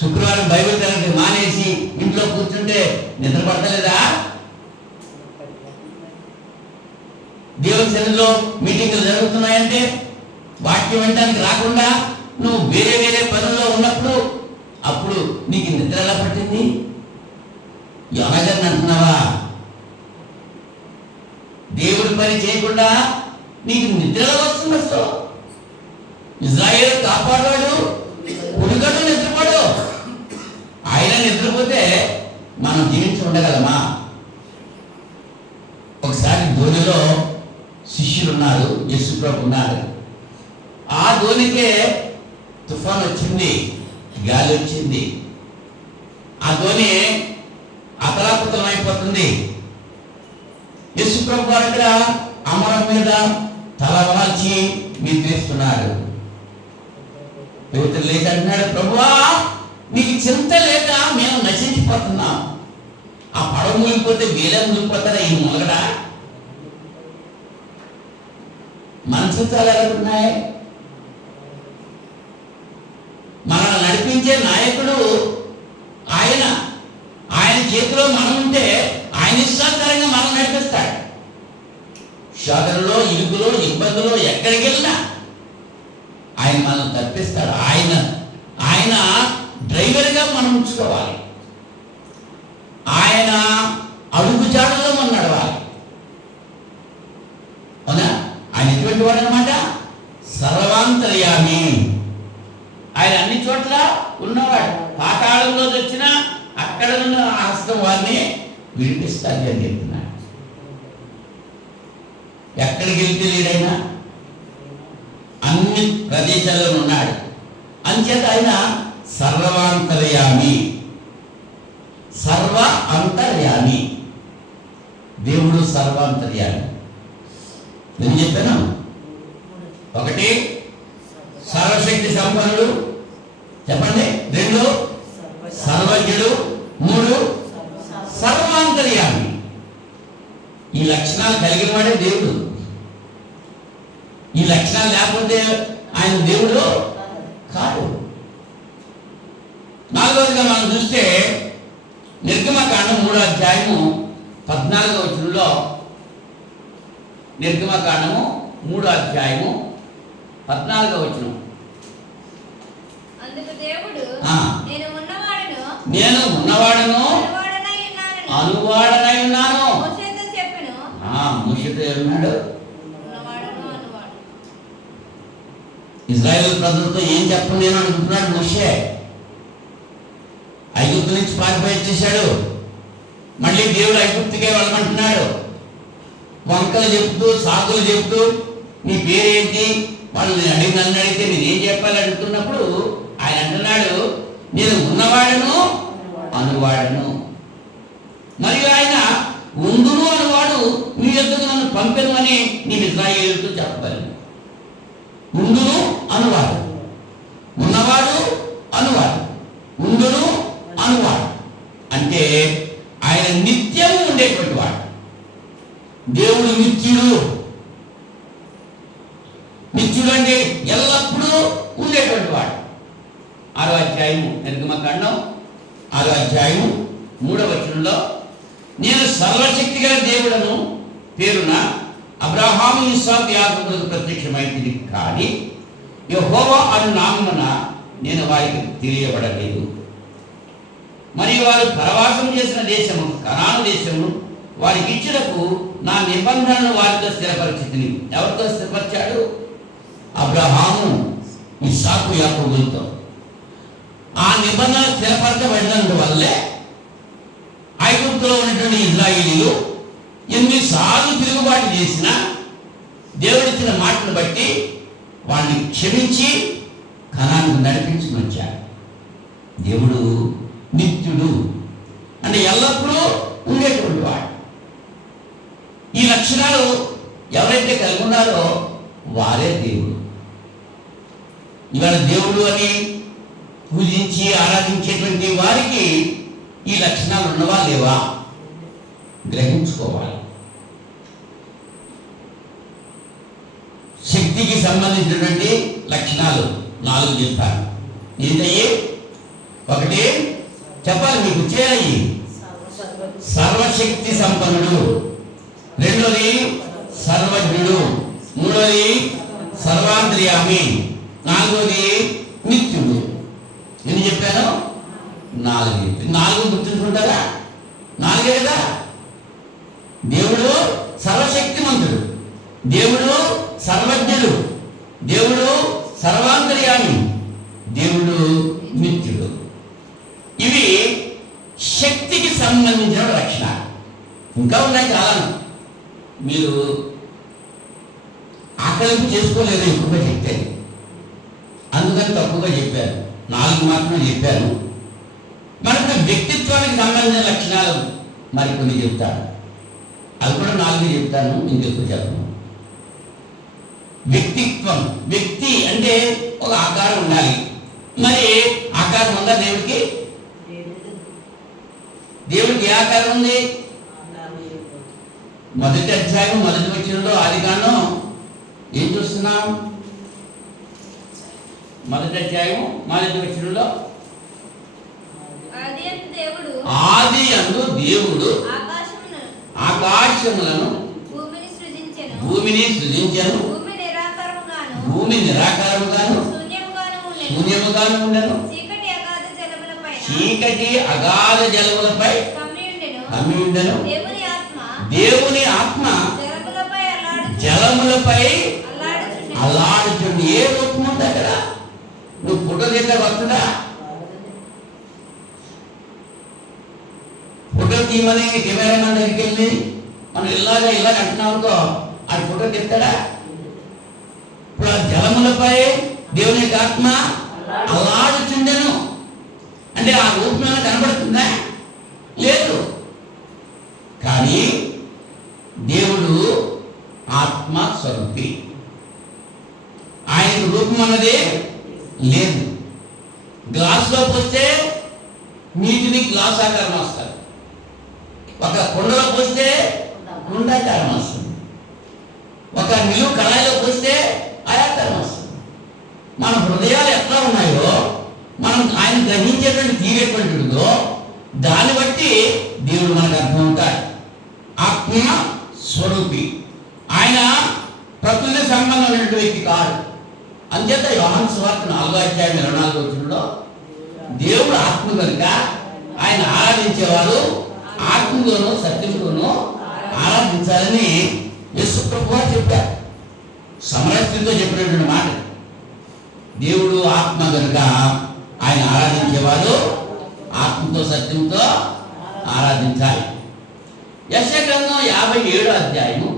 శుక్రవారం బైబిల్ తరగతి మానేసి ఇంట్లో కూర్చుంటే నిద్ర పడతలేదా? దేవుని సన్నిధిలో మీటింగులు జరుగుతున్నాయంటే వాక్యం వినడానికి రాకుండా నువ్వు వేరే వేరే పనుల్లో ఉన్నప్పుడు అప్పుడు నీకు నిద్ర ఎలా పట్టింది? యోనా గారిని అంటున్నావా? దేవుడి పని చేయకుండా నీకు నిద్ర ఎలా వస్తుంది? అసలు ఇజ్రాయేలు కాపాడాడు, ఉడిగడు నిద్రపోడు. ఆయన నిద్రపోతే మనం జీవించి ఉండగలమా? ఒకసారి ధోనిలో శిష్యులు ఉన్నారు, యేసుప్రభు ఉన్నారు. ఆ ధోనికే తుఫాన్ వచ్చింది, గాలి వచ్చింది. ఆ ధోని అతలాకుతలం అయిపోతుంది. యేసుప్రభు వారి దగ్గర అమరం మీద తల వాల్చి నిద్రిస్తున్నారు. పేతురు లేచి అంటున్నాడు, ప్రభువా నీకు చింత లేక మేము నశించిపోతున్నాం. ఆ పడవ మునిగిపోతే వీళ్ళే మునిగిపోతారా? ఈ మునగడా? మన చింతలు ఎలా ఉన్నాయి? మనల్ని నడిపించే నాయకుడు ఆయన చేతిలో మనం ఉంటే ఆయన ఇష్టాంతరంగా మనం నడిపిస్తాడు. శోధనలో, ఇరుకులో, ఇబ్బందులో ఎక్కడికి వెళ్ళినా ఆయన మనం తప్పిస్తాడు. ఆయన డ్రైవర్గా మనం ఉంచుకోవాలి. ఆయన అడుగు జాడలో మనం నడవాలి. అవునా? ఆయన ఎటువంటి వాడు అనమాట? సర్వాంతర్యామి. ఆయన అన్ని చోట్ల ఉన్నవాడు. పాతాళంలో వచ్చినా అక్కడ ఉన్న హస్తం వారిని విడిపిస్తాడు అని చెప్తున్నాడు. ఎక్కడికి వెళ్తే లేడైనా అన్ని ప్రదేశాల్లో ఉన్నాడు. అంచేత ఆయన సర్వాంతర్యామి, సర్వ అంతర్యామి. దేవుడు సర్వాంతర్యామి. నేను చెప్పాను, ఒకటి సర్వశక్తి సంపన్నుడు, చెప్పండి. 2 సర్వజ్ఞుడు, 3 సర్వాంతర్యామి. ఈ లక్షణాలు కలిగిన వాడే దేవుడు. ఈ లక్షణాలు లేకపోతే ఆయన దేవుడు కాదు. నాలుగవదిగా మనం చూస్తే నిర్గమకాండం 3వ అధ్యాయము 14వ వచనంలో, నిర్గమకాండము 3వ అధ్యాయము 14వ వచనం. అందుకు దేవుడు, ఆ. నేను ఉన్నవాడను అనువాడనై ఉన్నాను. మోషేతో చెప్పెను. మోషేతో ఏమన్నాడు? ఉన్నవాడను అనువాడు. ఇశ్రాయేలు ప్రజలతో ఏం చెప్పను నేను అనుకుంటున్నాడు మోషే. ఐగుప్తు నుంచి పారిపోయి వచ్చేసాడు. మళ్ళీ దేవుడు ఐగుప్తుకే వెళ్ళమంటున్నాడు. వంకలు చెప్తూ, సాకులు చెప్తూ, నీ పేరేంటి, వాళ్ళు నన్ను అడిగితే నేనేం చెప్పాలి అడుగుతున్నప్పుడు ఆయన అంటున్నాడు, నేను ఉన్నవాడను అనువాడను. మరియు ఆయన ఉండును అనువాడు నీ యొద్దకు నన్ను పంపెను అని నేను ఇశ్రాయేలుతో చెప్పగలను. ఉండును అనువాడు, ఉన్నవాడు అనువాడు, ఉండును అనువాడు అంటే ఆయన నిత్యము ఉండేటువంటి వాడు. దేవుడు నిత్యుడు. నిత్యుడు అంటే ఎల్లప్పుడూ ఉండేటువంటి వాడు. 6వ అధ్యాయము నిర్గమకాండం 6వ అధ్యాయము 3వ వచనంలో, నేను సర్వశక్తి గల దేవుడను పేరున అబ్రహాము, ఇస్సాకు, యాకోబులకు ప్రత్యక్షమైంది, కానీ యెహోవా అను నామమున నేను వారికి తెలియబడలేదు. మరియు వారు పరవాసం చేసిన దేశము కనాను దేశము వారికి ఇచ్చినకు నా నిబంధనను వారితో స్థిరపరిచితిని. ఎవరితో స్థిరపరిచాడు? అబ్రహాము, ఇస్సాకు, యాకోబులతో. ఆ నిబంధన స్థిరపరచబడినందువల్లే ఐగుప్తులో ఉన్నటువంటి ఇశ్రాయేలీయులు ఎన్నిసార్లు తిరుగుబాటు చేసినా దేవుడిచ్చిన మాటను బట్టి వాడిని క్షమించి కనానుకు నడిపించుకుని వచ్చాడు. దేవుడు నిత్యుడు అంటే ఎల్లప్పుడూ ఉండేటువంటి వాడు. ఈ లక్షణాలు ఎవరైతే కలిగి ఉన్నారో వారే దేవుడు. ఇవాళ దేవుడు అని పూజించి ఆరాధించేటువంటి వారికి ఈ లక్షణాలు ఉన్నవా లేవా గ్రహించుకోవాలి. శక్తికి సంబంధించినటువంటి లక్షణాలు 4 చెప్పాను. ఏంటయ్యి? 1 చెప్పాలి మీకు, చేయాలి, సర్వశక్తి సంపన్నుడు. 2ది సర్వజ్ఞుడు. 3ది సర్వాంతర్యామి. 4ది నిత్యుడు. ఎన్ని చెప్పాను? 4 చెప్పాను. 4 గుర్తుంచుకుంటారా? 4 కదా. దేవుడు సర్వశక్తిమంతుడు, దేవుడు సర్వజ్ఞుడు, దేవుడు సర్వాంతర్యామి, దేవుడు నిత్యుడు. ఇవి శక్తికి సంబంధించిన లక్షణాలు. ఇంకా ఉన్నాయి చాలా. మీరు ఆకలింపు చేసుకోలేదు ఎక్కువగా చెప్పాను, అందుకని తక్కువగా చెప్పాను. 4 మాత్రమే చెప్పాను. మనకు వ్యక్తిత్వానికి సంబంధించిన లక్షణాలు మరికొన్ని చెప్తాను. అది కూడా 4 చెప్తాను, ఇంకెక్కువ చెప్పను. వ్యక్తిత్వం, వ్యక్తి అంటే ఒక ఆకారం ఉండాలి. మరి ఆకారం ఉందా దేవుడికి? దేవుడికి ఏ ఆకారం ఉంది? 1వ అధ్యాయం 1వ వచనంలో ఆదికాండం ఏం చూస్తున్నాం? 1వ అధ్యాయం 1వ వచనంలో ఆది యందు దేవుడు ఆకాశములను భూమిని సృజించెను. భూమి నిరాకారముగాను శూన్యముగాను ఉండెను. చీకటి అగాధ జలములపై కమ్మి ఉండెను. దేవుని ఆత్మ జలములపై అల్లాడుచుండి. ఏ రూపం ఉంది అక్కడ? నువ్వు ఫోటో తీస్తే వస్తుందా? ఫోటో తీయమని కెమెరామెన్ దగ్గరికి వెళ్ళి మనం ఇలాగ అంటున్నావుకో, అది ఫోటో తీస్తాడా? ఇప్పుడు ఆ జలములపై దేవుని యొక్క ఆత్మ అల్లాడుచుండెను అంటే ఆ రూపం ఏమైనా కనబడుతుందా? లేదు. కానీ దేవుడు ఆత్మ స్వరూపి. ఆయన రూపం అన్నది లేదు. గ్లాసులో పోస్తే నీటిని గ్లాస్ ఆకారం వస్తారు, ఒక కుండలో పోస్తే కుండాకారం వస్తుంది, ఒక నిలువు కళాయిలో పోస్తే గ్రహించేటువంటి తీరేటువంటిదో దాన్ని బట్టి దేవుడు మనకు అర్థం అవుతాడు. ఆత్మ స్వరూపి, ఆయన ప్రకృతి సంబంధమైనటువంటి వ్యక్తి కాదు. అంచేత యోహాను సువార్త 4:24 దేవుడు ఆత్మ కనుక ఆయన ఆరాధించేవారు ఆత్మలోనూ సత్యంలోనూ ఆరాధించాలని యేసు ప్రభువు చెప్పారు. సమరస్థితితో చెప్పినటువంటి మాట. దేవుడు ఆత్మ కనుక ఆయన ఆరాధించేవారు ఆత్మతో సత్యంతో ఆరాధించాలి. యెషయా గ్రంథం 57వ అధ్యాయము,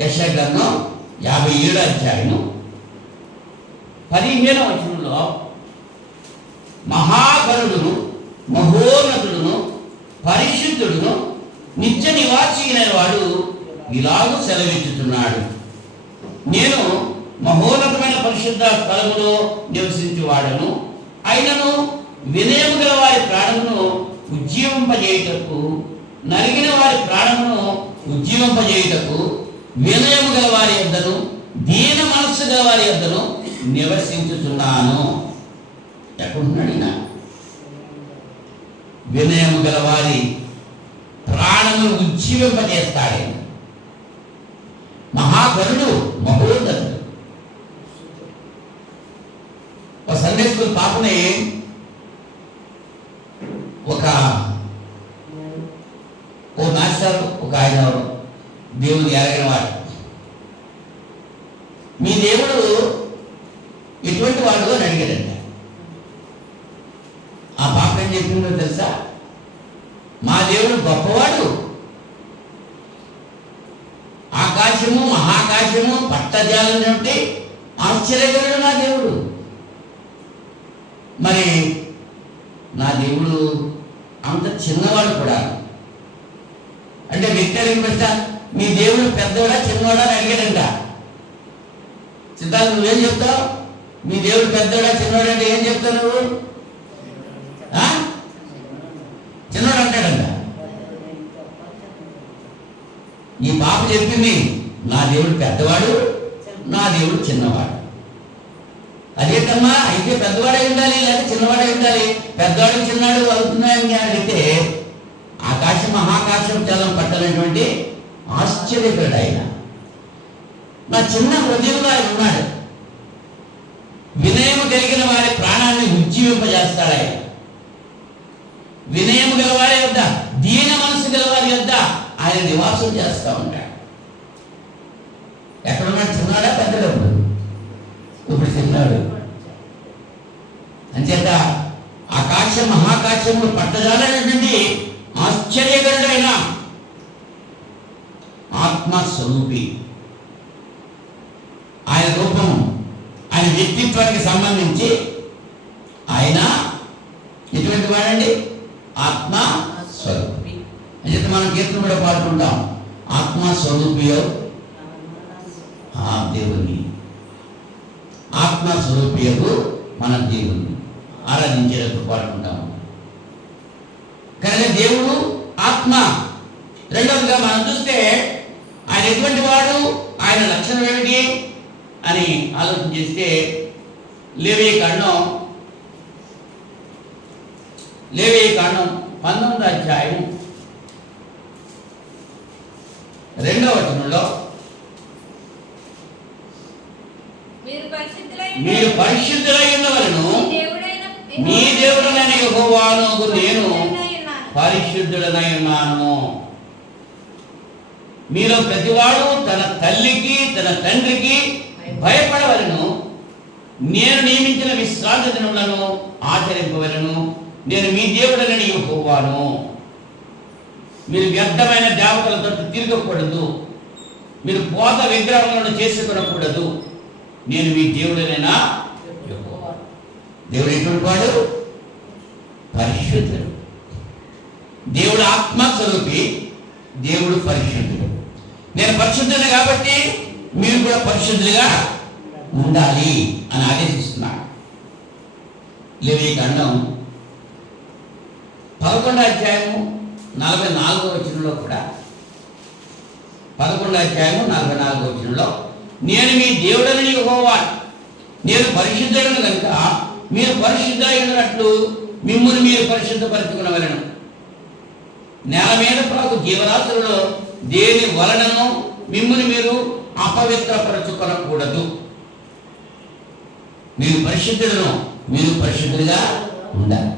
యెషయా గ్రంథం 57వ అధ్యాయము 15వ వచనంలో మహాగణుడును మహోన్నతుడును పరిశుద్ధుడును నిత్య నివాసి అయిన వాడు ఇలాగూ సెలవిచ్చుతున్నాడు, నేను మహోన్నతమైన పరిశుద్ధ స్థలములో నివసించువాడను, అయినను వినయము గల వారి ప్రాణమును ఉజ్జీవింపజేయుటకు, నలిగిన వారి ప్రాణమును ఉజ్జీవింపజేయుటకు, వినయము గల వారి యొద్దను దీన మనస్సు గల వారి యొద్దను నివసించుచున్నాను. ఎక్కడున్నాడు ఈయన? వినయము గల వారి ప్రాణమును ఉజ్జీవింపజేస్తాడు. మహాగణుడు, మహోన్నతుడు. ఒక సండే స్కూల్ పాపని ఓ మాస్టర్, ఒక ఆయన దేవుని ఎరగిన వాడు, మీ దేవుడు ఎటువంటి వాడు అని అడిగాడంట. ఆ పాప ఏం చెప్పిందో తెలుసా? మా దేవుడు గొప్పవాడు, ఆకాశము మహాకాశము పట్టజాలం నుండి ఆశ్చర్యకరుడు నా దేవుడు. మరి నా దేవుడు అంత చిన్నవాడు కూడా అంటే వ్యక్తి ప్రశ్న, మీ దేవుడు పెద్దవాడా చిన్నవాడా అని అడిగాడంట. సిద్ధాంతం నువ్వేం చెప్తావు? మీ దేవుడు పెద్దవాడా చిన్నవాడు అంటే ఏం చెప్తావు నువ్వు? చిన్నవాడు అంటాడంట. ఈ పాప చెప్పింది నా దేవుడు పెద్దవాడు, నా దేవుడు చిన్నవాడు. అదేంటమ్మా, అయితే పెద్దవాడే ఉండాలి లేదా చిన్నవాడే ఉండాలి? పెద్దవాడు చిన్నవాడు అవుతున్నాయని అడిగితే ఆకాశం మహాకాశం జలం పట్టనటువంటి ఆశ్చర్యకరుడు ఆయన. నా చిన్న హృదయంలో ఆయన ఉన్నాడు. వినయము కలిగిన వారి ప్రాణాన్ని ఉజ్జీవింపజేస్తాడు ఆయన. వినయము గల వారి యొద్ద దీన మనసు గల వారి యొద్ద ఆయన నివాసం చేస్తూ ఉంటాడు. ఎక్కడున్నాడు? చిన్నాడా పెద్దగా? ఇప్పుడు చిన్నాడు. అంచేత ఆకాశం మహాకాశము పట్టజాలనేటువంటి ఆశ్చర్యకరుడైన ఆత్మస్వరూపి. ఆయన రూపం, ఆయన వ్యక్తిత్వానికి సంబంధించి ఆయన ఎటువంటి వాడండి? ఆత్మస్వరూపి. అంటే మనం కీర్తన కూడా పాడుకుంటాం, ఆత్మస్వరూపియో దేవుని, ఆత్మస్వరూపియకు మన దేవుని ఆరాధించేటప్పుడు పాడుకుంటాం. కానీ దేవుడు ఆత్మ. రెండవదిగా మనం చూస్తే ఆయన ఎటువంటి వాడు, ఆయన లక్షణం ఏమిటి అని ఆలోచన చేస్తే లేవీకాండం 19వ అధ్యాయం 2వ వచనంలో మీరు పరిశుద్ధులై ఉన్నవారును మీ దేవుడైన యెహోవాను నేను పరిశుద్ధుడనై ఉన్నాను. మీలో ప్రతివాడు తన తల్లికి తన తండ్రికి భయపడవలను, నేను నియమించిన విశ్రాంతి దినములను ఆచరింపవలను, నేను మీ దేవుడైన యెహోవాను. మీరు వ్యర్థమైన దేవతలతో తిరగకూడదు, మీరు పోత విగ్రహములను చేసుకొనకూడదు, నేను మీ దేవుడైన యెహోవా. దేవుడు ఎటువంటి వాడు? పరిశుద్ధుడు. దేవుడు ఆత్మస్వరూపి, దేవుడు పరిశుద్ధుడు. నేను పరిశుద్ధుడు కాబట్టి మీరు కూడా పరిశుద్ధులుగా ఉండాలి అని ఆదేశిస్తున్నాడు. లేవీకాండం 11వ అధ్యాయము 44వ వచనంలో కూడా 11వ అధ్యాయము 44వ వచనంలో నేను మీ దేవుడని యెహోవా, నేను పరిశుద్ధుడను కనుక మీరు పరిశుద్ధులైనట్లు మిమ్మును మీరు పరిశుద్ధపరచుకునవలెను. నేల మీద ప్రాకు జీవరాశులలో దేని వలనను మిమ్మును మీరు అపవిత్రపరచుకొనకూడదు. మీరు పరిశుద్ధులను, మీరు పరిశుద్ధులుగా ఉండాలి.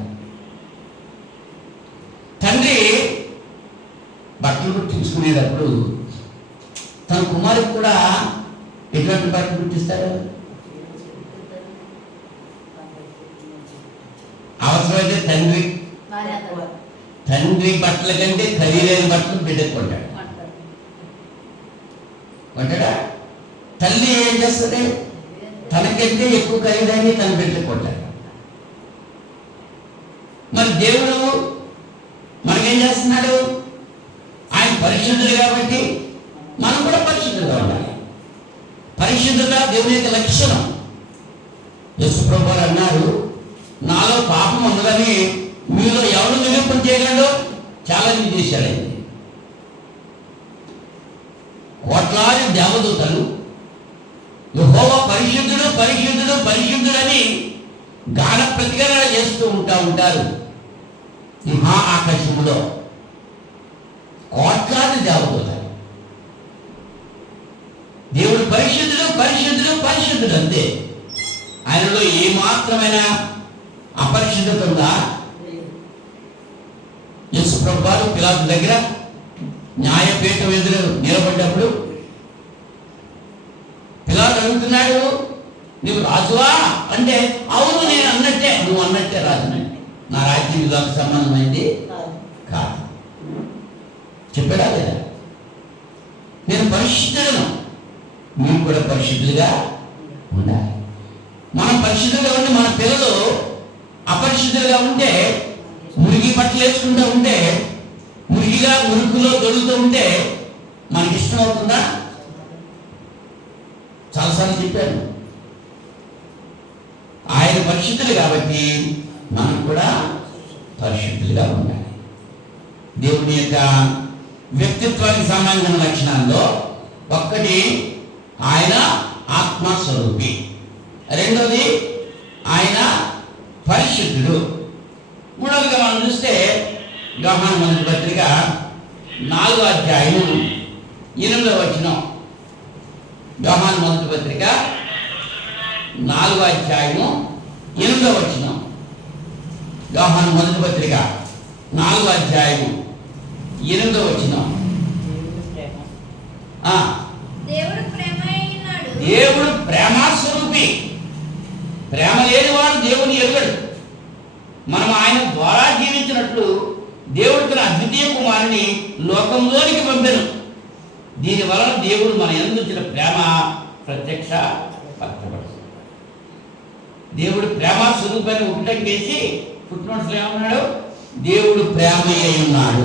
తండ్రి బట్టలు కుట్టించుకునేటప్పుడు తన కుమారుడు కూడా ఎటువంటి బట్టలు కుట్టిస్తారు? అవసరమైతే తండ్రి బట్టల కంటే ఖరీదైన బట్టలు బిడ్డకు కొంటాడు. కొంటాడా? తల్లి ఏం చేస్తుంది? తనకంటే ఎక్కువ ఖరీదైన తన బిడ్డకు కొంటాడు. మరి దేవుడు మనకేం చేస్తున్నాడు? ఆయన పరిశుద్ధుడు కాబట్టి మనం కూడా పరిశుద్ధంగా ఉండాలి. పరిశుద్ధత దేవుని యొక్క లక్షణం. యేసు ప్రభువు అన్నారు, నాలో పాపం ఉన్నదని మీలో ఎవరు నిరూపణ చేయగలడో ఛాలెంజ్ చేశాడండి. కోట్లాది దేవదూతలు యెహోవా పరిశుద్ధుడు పరిశుద్ధుడు పరిశుద్ధుడని గాన ప్రతిగణన చేస్తూ ఉంటారు. మహా ఆకాశములో కోట్లాది దేవదూతలు. దేవుడు పరిశుద్ధుడు పరిశుద్ధుడు పరిశుద్ధుడు అంతే. ఆయనలో ఏమాత్రమైన అపరిశుద్ధత ఉందా? యేసు ప్రభువు పిలాతు దగ్గర న్యాయపీఠం ఎదురు నిలబడ్డప్పుడు పిలాతు అడుగుతున్నాడు, నువ్వు రాజువా అంటే, అవును నేను అన్నట్టే, నువ్వు అన్నట్టే రాజునంటే, నా రాజ్యం ఇలాంటి సంబంధమైంది కాదు. చెప్పాడా లేదా? నేను పరిశుద్ధులను, మేము కూడా పరిశుద్ధులుగా ఉండాలి. మనం పరిశుద్ధులుగా ఉండి మన పిల్లలు అపరిశుద్ధులుగా ఉంటే, మురికి బట్టలు వేసుకుంటూ ఉంటే, మురికిగా మురుకులో దొరుకుతూ ఉంటే మనకి ఇష్టం అవుతుందా? చాలాసార్లు చెప్పాను, ఆయన పరిశుద్ధులు కాబట్టి మనం కూడా పరిశుద్ధులుగా ఉండాలి. దేవుని యొక్క వ్యక్తిత్వానికి సంబంధించిన లక్షణాల్లో ఒక్కటి ఆయన ఆత్మస్వరూపి, రెండోది ఆయన పరిశుద్ధుడు, మూడవదిగా మనం చూస్తే యోహాను మొదటి పత్రిక 4వ అధ్యాయం 8వ వచనం. యోహాను మొదటి పత్రిక 4వ అధ్యాయం 8వ వచనం. యోహాను మొదటి పత్రిక 4వ అధ్యాయం 8వ వచనం. దేవుడు ప్రేమస్వరూపి. ప్రేమ లేనివాడు దేవుని ఎరుగడు. మనం ఆయన ద్వారా జీవించినట్లు దేవుడు తన అద్వితీయ కుమారుని లోకంలోనికి పంపెను. దీని వలన దేవుడు మన యందు ఉంచిన ప్రేమ ప్రత్యక్ష పరచబడుతుంది. దేవుడు ప్రేమ స్వరూపాన్ని ఒకటం చేసి ఫుట్నోట్స్లో ఏమన్నాడు? దేవుడు ప్రేమ అయి ఉన్నాడు.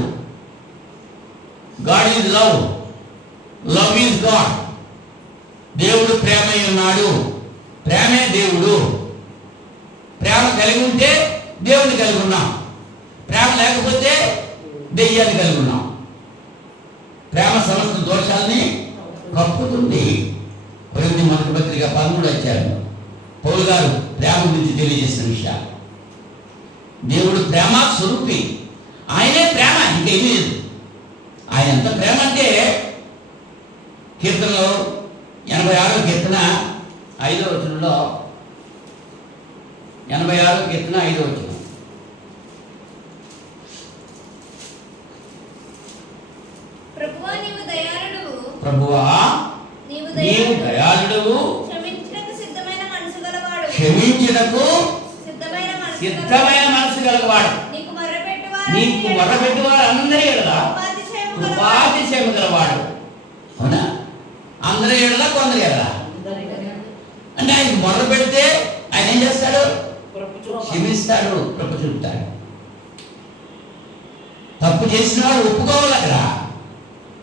God is love, love is God. దేవుడు ప్రేమ అయి ఉన్నాడు. ప్రేమే దేవుడు. ప్రేమ కలిగి ఉంటే దేవుని కలిగి ఉన్నాం, ప్రేమ లేకపోతే దెయ్యాన్ని కలిగి ఉన్నాం. ప్రేమ సమస్త దోషాలని కప్పుతుంది. కొరింథీ మొదటి పత్రిక 13వ అధ్యాయం పౌలు గారు ప్రేమ గురించి తెలియజేసిన విషయాలు. దేవుడు ప్రేమ స్వరూపి. ఆయనే ప్రేమ, ఇంకేమీ లేదు. ఆయన ఎంత ప్రేమ అంటే కీర్తనలో 86వ కీర్తన 5వ వచనంలో, 86వ కీర్తన 5వ వచనం. ప్రభువా నీవు దయాళుడవు, క్షమించుటకు సిద్ధమైన మనసు గలవాడు, నీకు మొర్రపెట్టువారు అందరి ఎడల కృపాతిశయము గలవాడు. అవునా? అందరి ఎడల కొందరి ఎడల అంటే ఆయన మొర్ర పెడితే ఆయన ఏం చేస్తాడు? క్షమిస్తాడు, కృప చూపుతాడు. తప్పు చేసిన వాడు ఒప్పుకోవాలి. అక్కడ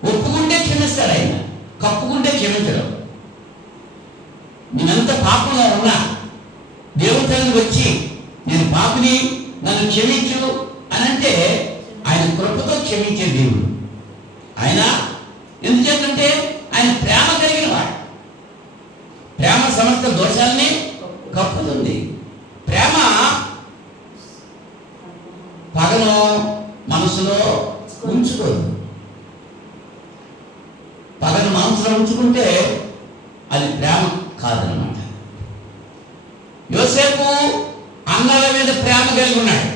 ఒప్పుకుంటే క్షమిస్తాడు ఆయన, కప్పుకుంటే క్షమించడు. నేనంత పాపంలో ఉన్నా దేవుడికి వచ్చి నేను పాపిని, నన్ను క్షమించు అని అంటే ఆయన కృపతో క్షమించే దేవుడు ఆయన. ఎందుచేతంటే ఆయన ప్రేమ కలిగిన వాడు. ప్రేమ సమస్త దోషాలని కప్పుతుంది. ప్రేమ మనసులో ఉంచుకోదు. పగని మనసులో ఉంచుకుంటే అది ప్రేమ కాదనమాట. యోసేపు అన్నల మీద ప్రేమ కలిగి ఉన్నాడు.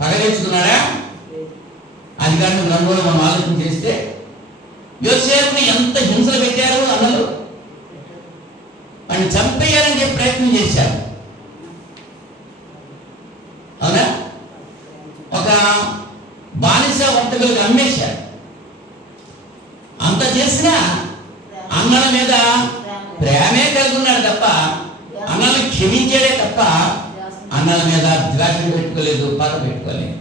పగ తెచ్చుకున్నాడా? అది కానీ 2 రోజులు మనం ఆలోచన చేస్తే యోసేపుని ఎంత హింసలు పెట్టారు అన్నలు. వాడిని చంపేయాలని చెప్పి ప్రయత్నం చేశారు. అవునా? ఒక బానిస వర్తకులకు అమ్మేశారు. అంత చేసినా అన్నల మీద ప్రేమే కలిగి ఉన్నాడు తప్ప, అన్నల్ని క్షమించాడే తప్ప అన్నల మీద ద్వేషం పెట్టుకోలేదు, పగ పెట్టుకోలేదు.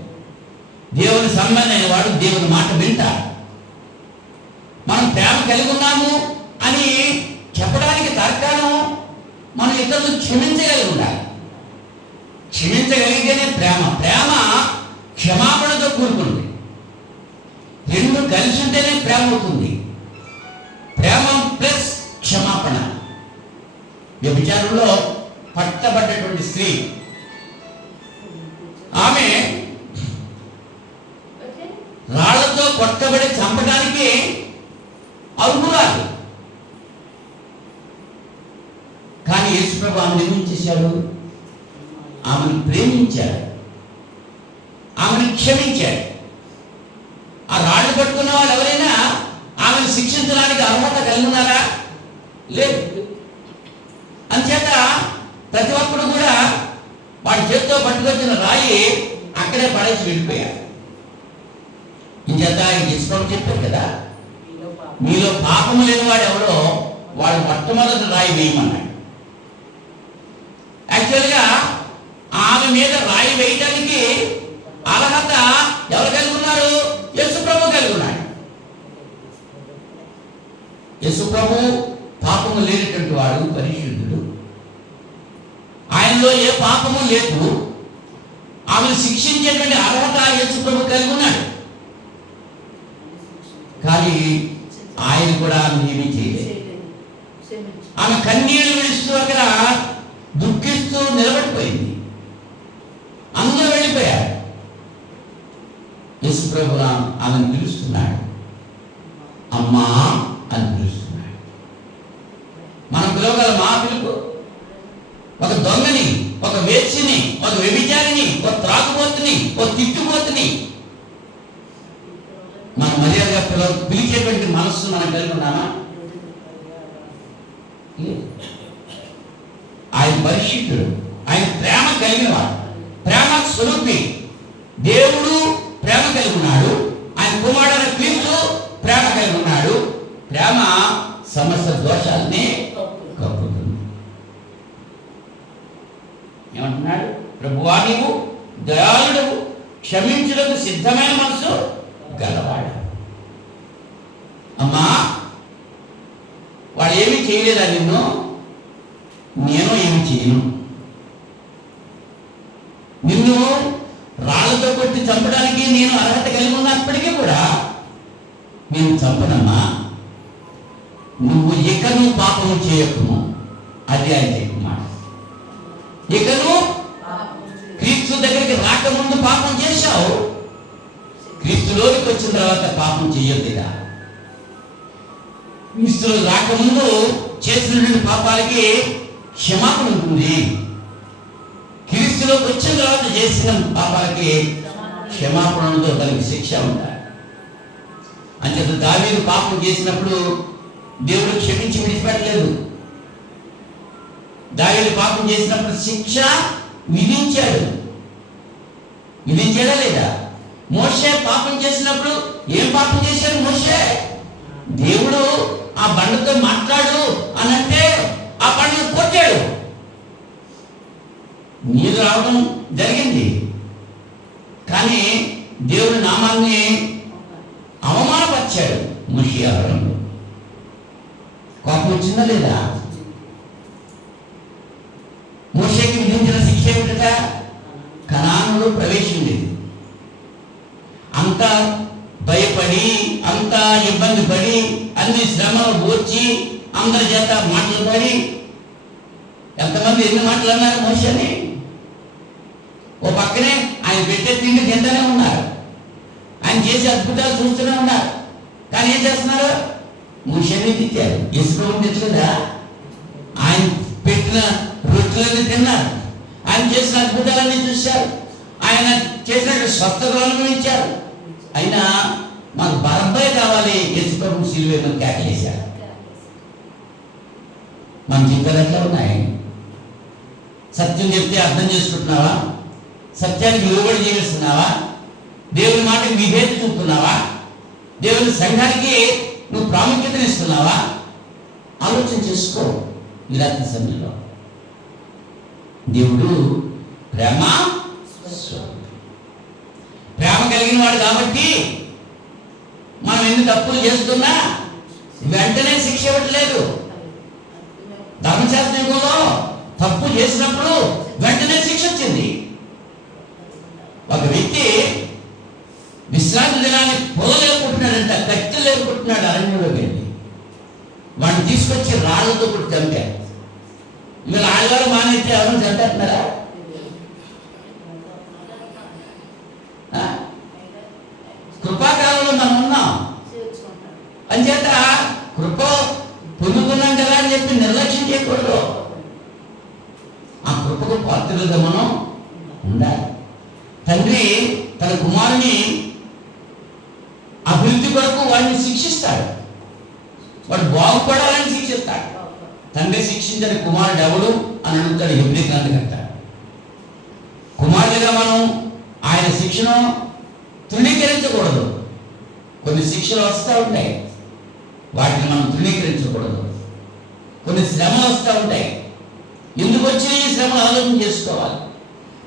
దేవుని సంబంధమైన వాడు దేవుని మాట వింటాడు. మనం ప్రేమ కలిగి ఉన్నాము అని చెప్పడానికి తర్కాణం మనం ఇతరులు క్షమించగలిగి ఉండాలి. క్షమించగలిగితేనే ప్రేమ. ప్రేమ క్షమాపణతో కూడుకుంది. 2 కలిసి ఉంటేనే ప్రేమ అవుతుంది. ప్రేమ ప్లస్ క్షమాపణ. వ్యభిచారంలో పట్టబడ్డటువంటి స్త్రీ, ఆమె రాళ్లతో కొట్టబడి చంపడానికి అర్హురాలు. కానీ యేసుప్రభు ఆమెను ఏం చేశాడు? ఆమెను ప్రేమించాడు, ఆమెను క్షమించాడు. ఆ రాళ్ళు పట్టుకున్న వాళ్ళు ఎవరైనా ఆమెను శిక్షించడానికి అర్హత కలిగి ఉన్నారా? లేదు. అంచేత ప్రతి ఒక్కరు కూడా వాడి చేతితో పట్టుకొచ్చిన రాయి అక్కడే పడేసి వెళ్ళిపోయారు. ఇంచేత యేసుప్రభు చెప్పారు కదా, మీలో పాపము లేని వాడు ఎవడో వాడు మొట్టమొదటి రాయి వేయమన్నాడు. యాక్చువల్గా ఆమె మీద రాయి వేయడానికి అర్హత ఎవరు కలిగి ఉన్నారు? యేసుప్రభు కలిగి ఉన్నాడు. యేసుప్రభు పాపము లేనటువంటి వాడు, పరిశుద్ధుడు. ఆయనలో ఏ పాపము లేదు. ఆమెను శిక్షించేటువంటి అర్హత యేసుప్రభు కలిగి ఉన్నాడు. కానీ ఆయన కూడా ఏమీ చేయలేదు. ఆమె కన్నీళ్లు విడుస్తూ అక్కడ దుఃఖిస్తూ నిలబడిపోయింది. అందరూ వెళ్ళిపోయారు. యేసుప్రభు ఆమెను పిలుస్తున్నాడు, అమ్మా అని పిలుస్తున్నాడు. మనం పిలవగల మా పిలుపు. ఒక దొంగని, ఒక వేశ్యని, ఒక వ్యభిచారిని, ఒక త్రాగుబోతుని, ఒక తిట్టుబోతుని మనం మర్యాదగా పిలిచేటువంటి మనస్సు మనం కలిగి ఉన్నామా? ఆయన పరిశుద్ధుడు, ఆయన ప్రేమ కలిగిన వాడు, ప్రేమ స్వరూపి. దేవుడు ప్రేమ కలిగి ఉన్నాడు. ఆయన కుమారుడైన క్రీస్తు ప్రేమ కలిగి ఉన్నాడు. ప్రేమ సమస్త దోషాలని కప్పుతుంది. ఏమంటున్నాడు? ప్రభువా, నీవు దయాళుడు, క్షమించుటకు సిద్ధమైన మనసు గలవాడు. అమ్మా, వాడు ఏమీ చేయలేదా నిన్ను? నేను ఏమి చేయను. నిన్ను రాళ్లతో కొట్టి చంపడానికి నేను అర్హత కలిగి ఉన్నప్పటికీ కూడా నేను చంపనమ్మా. నువ్వు పాపము చేయకుము. అది ఆయన చెప్పినాడు. ఇకను క్రీస్తు దగ్గరికి రాకముందు పాపం చేశావు, క్రీస్తులోకి వచ్చిన తర్వాత పాపం చేయొద్దుగా. క్రీస్తులో రాకముందు చేసినటువంటి పాపాలకి క్షమాపణ ఉంటుంది. క్రీస్తులోకి వచ్చిన తర్వాత చేసిన పాపాలకి క్షమాపణతో దానికి శిక్ష ఉంటాయి. అంచేత దావీదు పాపం చేసినప్పుడు దేవుడు క్షమించి విడిచిపెట్టలేదు. దావీదు పాపం చేసినప్పుడు శిక్ష విధించాడు. విధించాడా లేదా? మోషే పాపం చేసినప్పుడు ఏం పాపం చేశాడు మోషే? దేవుడు ఆ బండతో మాట్లాడు అని అంటే ఆ బండను కొట్టాడు. నీరు రావడం జరిగింది, కానీ దేవుడి నామాన్ని అవమానపరిచాడు. మోషే ఆహారంలో కోపం వచ్చిందా లేదా? మోషేకి విధించిన శిక్ష ఏమిట? కనానులో ప్రవేశం లేదు. అంతా భయపడి, అంతా ఇబ్బంది పడి, అన్ని శ్రమలు ఓర్చి, అందరి చేత మాటలు పడి, ఎంతమంది ఎన్ని మాటలు అన్నారు మోషేని? ఓ పక్కనే ఆయన పెట్టే తిండి తింటూనే ఉన్నారు, ఆయన చేసే అద్భుతాలు చూస్తూనే ఉన్నారు. కానీ ఏం చేస్తున్నారు? మూషని తిట్టారు. యేసుప్రభుని తెచ్చుకుందా? ఆయన పెట్టిన రొట్టెలన్నీ తిన్నారు, ఆయన చేసిన అద్భుతాలన్నీ చూశారు, ఆయన చేసిన స్వస్థతలు అనుభవించారు. అయినా మాకు బరబ్బే కావాలి, యేసుప్రభుని సిలువ కేకలేశారు. మన జీవితాలు ఎట్లా ఉన్నాయి? సత్యం చెప్తే అర్థం చేసుకుంటున్నావా? సత్యానికి విలువబడి జీవిస్తున్నావా? దేవుని మాటకి విధేయత చూపుతున్నావా? దేవుని సంఘానికి నువ్వు ప్రాముఖ్యతనిస్తున్నావా? ఆలోచన చేసుకో. ఈ రాత్రి సమయంలో దేవుడు ప్రేమ ప్రేమ కలిగిన వాడు కాబట్టి మనం ఎన్ని తప్పులు చేస్తున్నా వెంటనే శిక్ష ఇవ్వట్లేదు. ధర్మశాస్త్ర యుగంలో తప్పు చేసినప్పుడు వెంటనే శిక్ష వచ్చింది. ఒక వ్యక్తి విశ్రాంతి దినాన్ని పొలలేకుంటున్నాడంట, కట్టెలు లేకుంటున్నాడు. అరణ్యంలోకి వెళ్ళి వాడిని తీసుకొచ్చి రాళ్లతో కూడా చంపారు. ఇవాళ ఆడవాళ్ళు మానేస్తే ఎవరు చంపేస్తున్నారా? కృపాకాలంలో మనం ఉన్నాం అంచేత కృప పొందుతున్నాం కదా అని చెప్పి నిర్లక్ష్యం చేయకూడదు. ఆ కృపకు పాత్రలుగా మనం ఉండాలి. తండ్రి తన కుమారుని అభివృద్ధి కొరకు వాడిని శిక్షిస్తాడు, వాడు బాగుపడాలని శిక్షిస్తాడు. తండ్రి శిక్షించని కుమారుడు ఎవడు అని అడుగుతాడు హెబ్రీ గ్రంథకర్త. కుమారుడిగా మనం ఆయన శిక్షను తృణీకరించకూడదు. కొన్ని శిక్షలు వస్తూ ఉంటాయి, వాటిని మనం తృణీకరించకూడదు. కొన్ని శ్రమలు వస్తూ ఉంటాయి, ఎందుకు వచ్చిన ఈ శ్రమను ఆలోచన చేసుకోవాలి.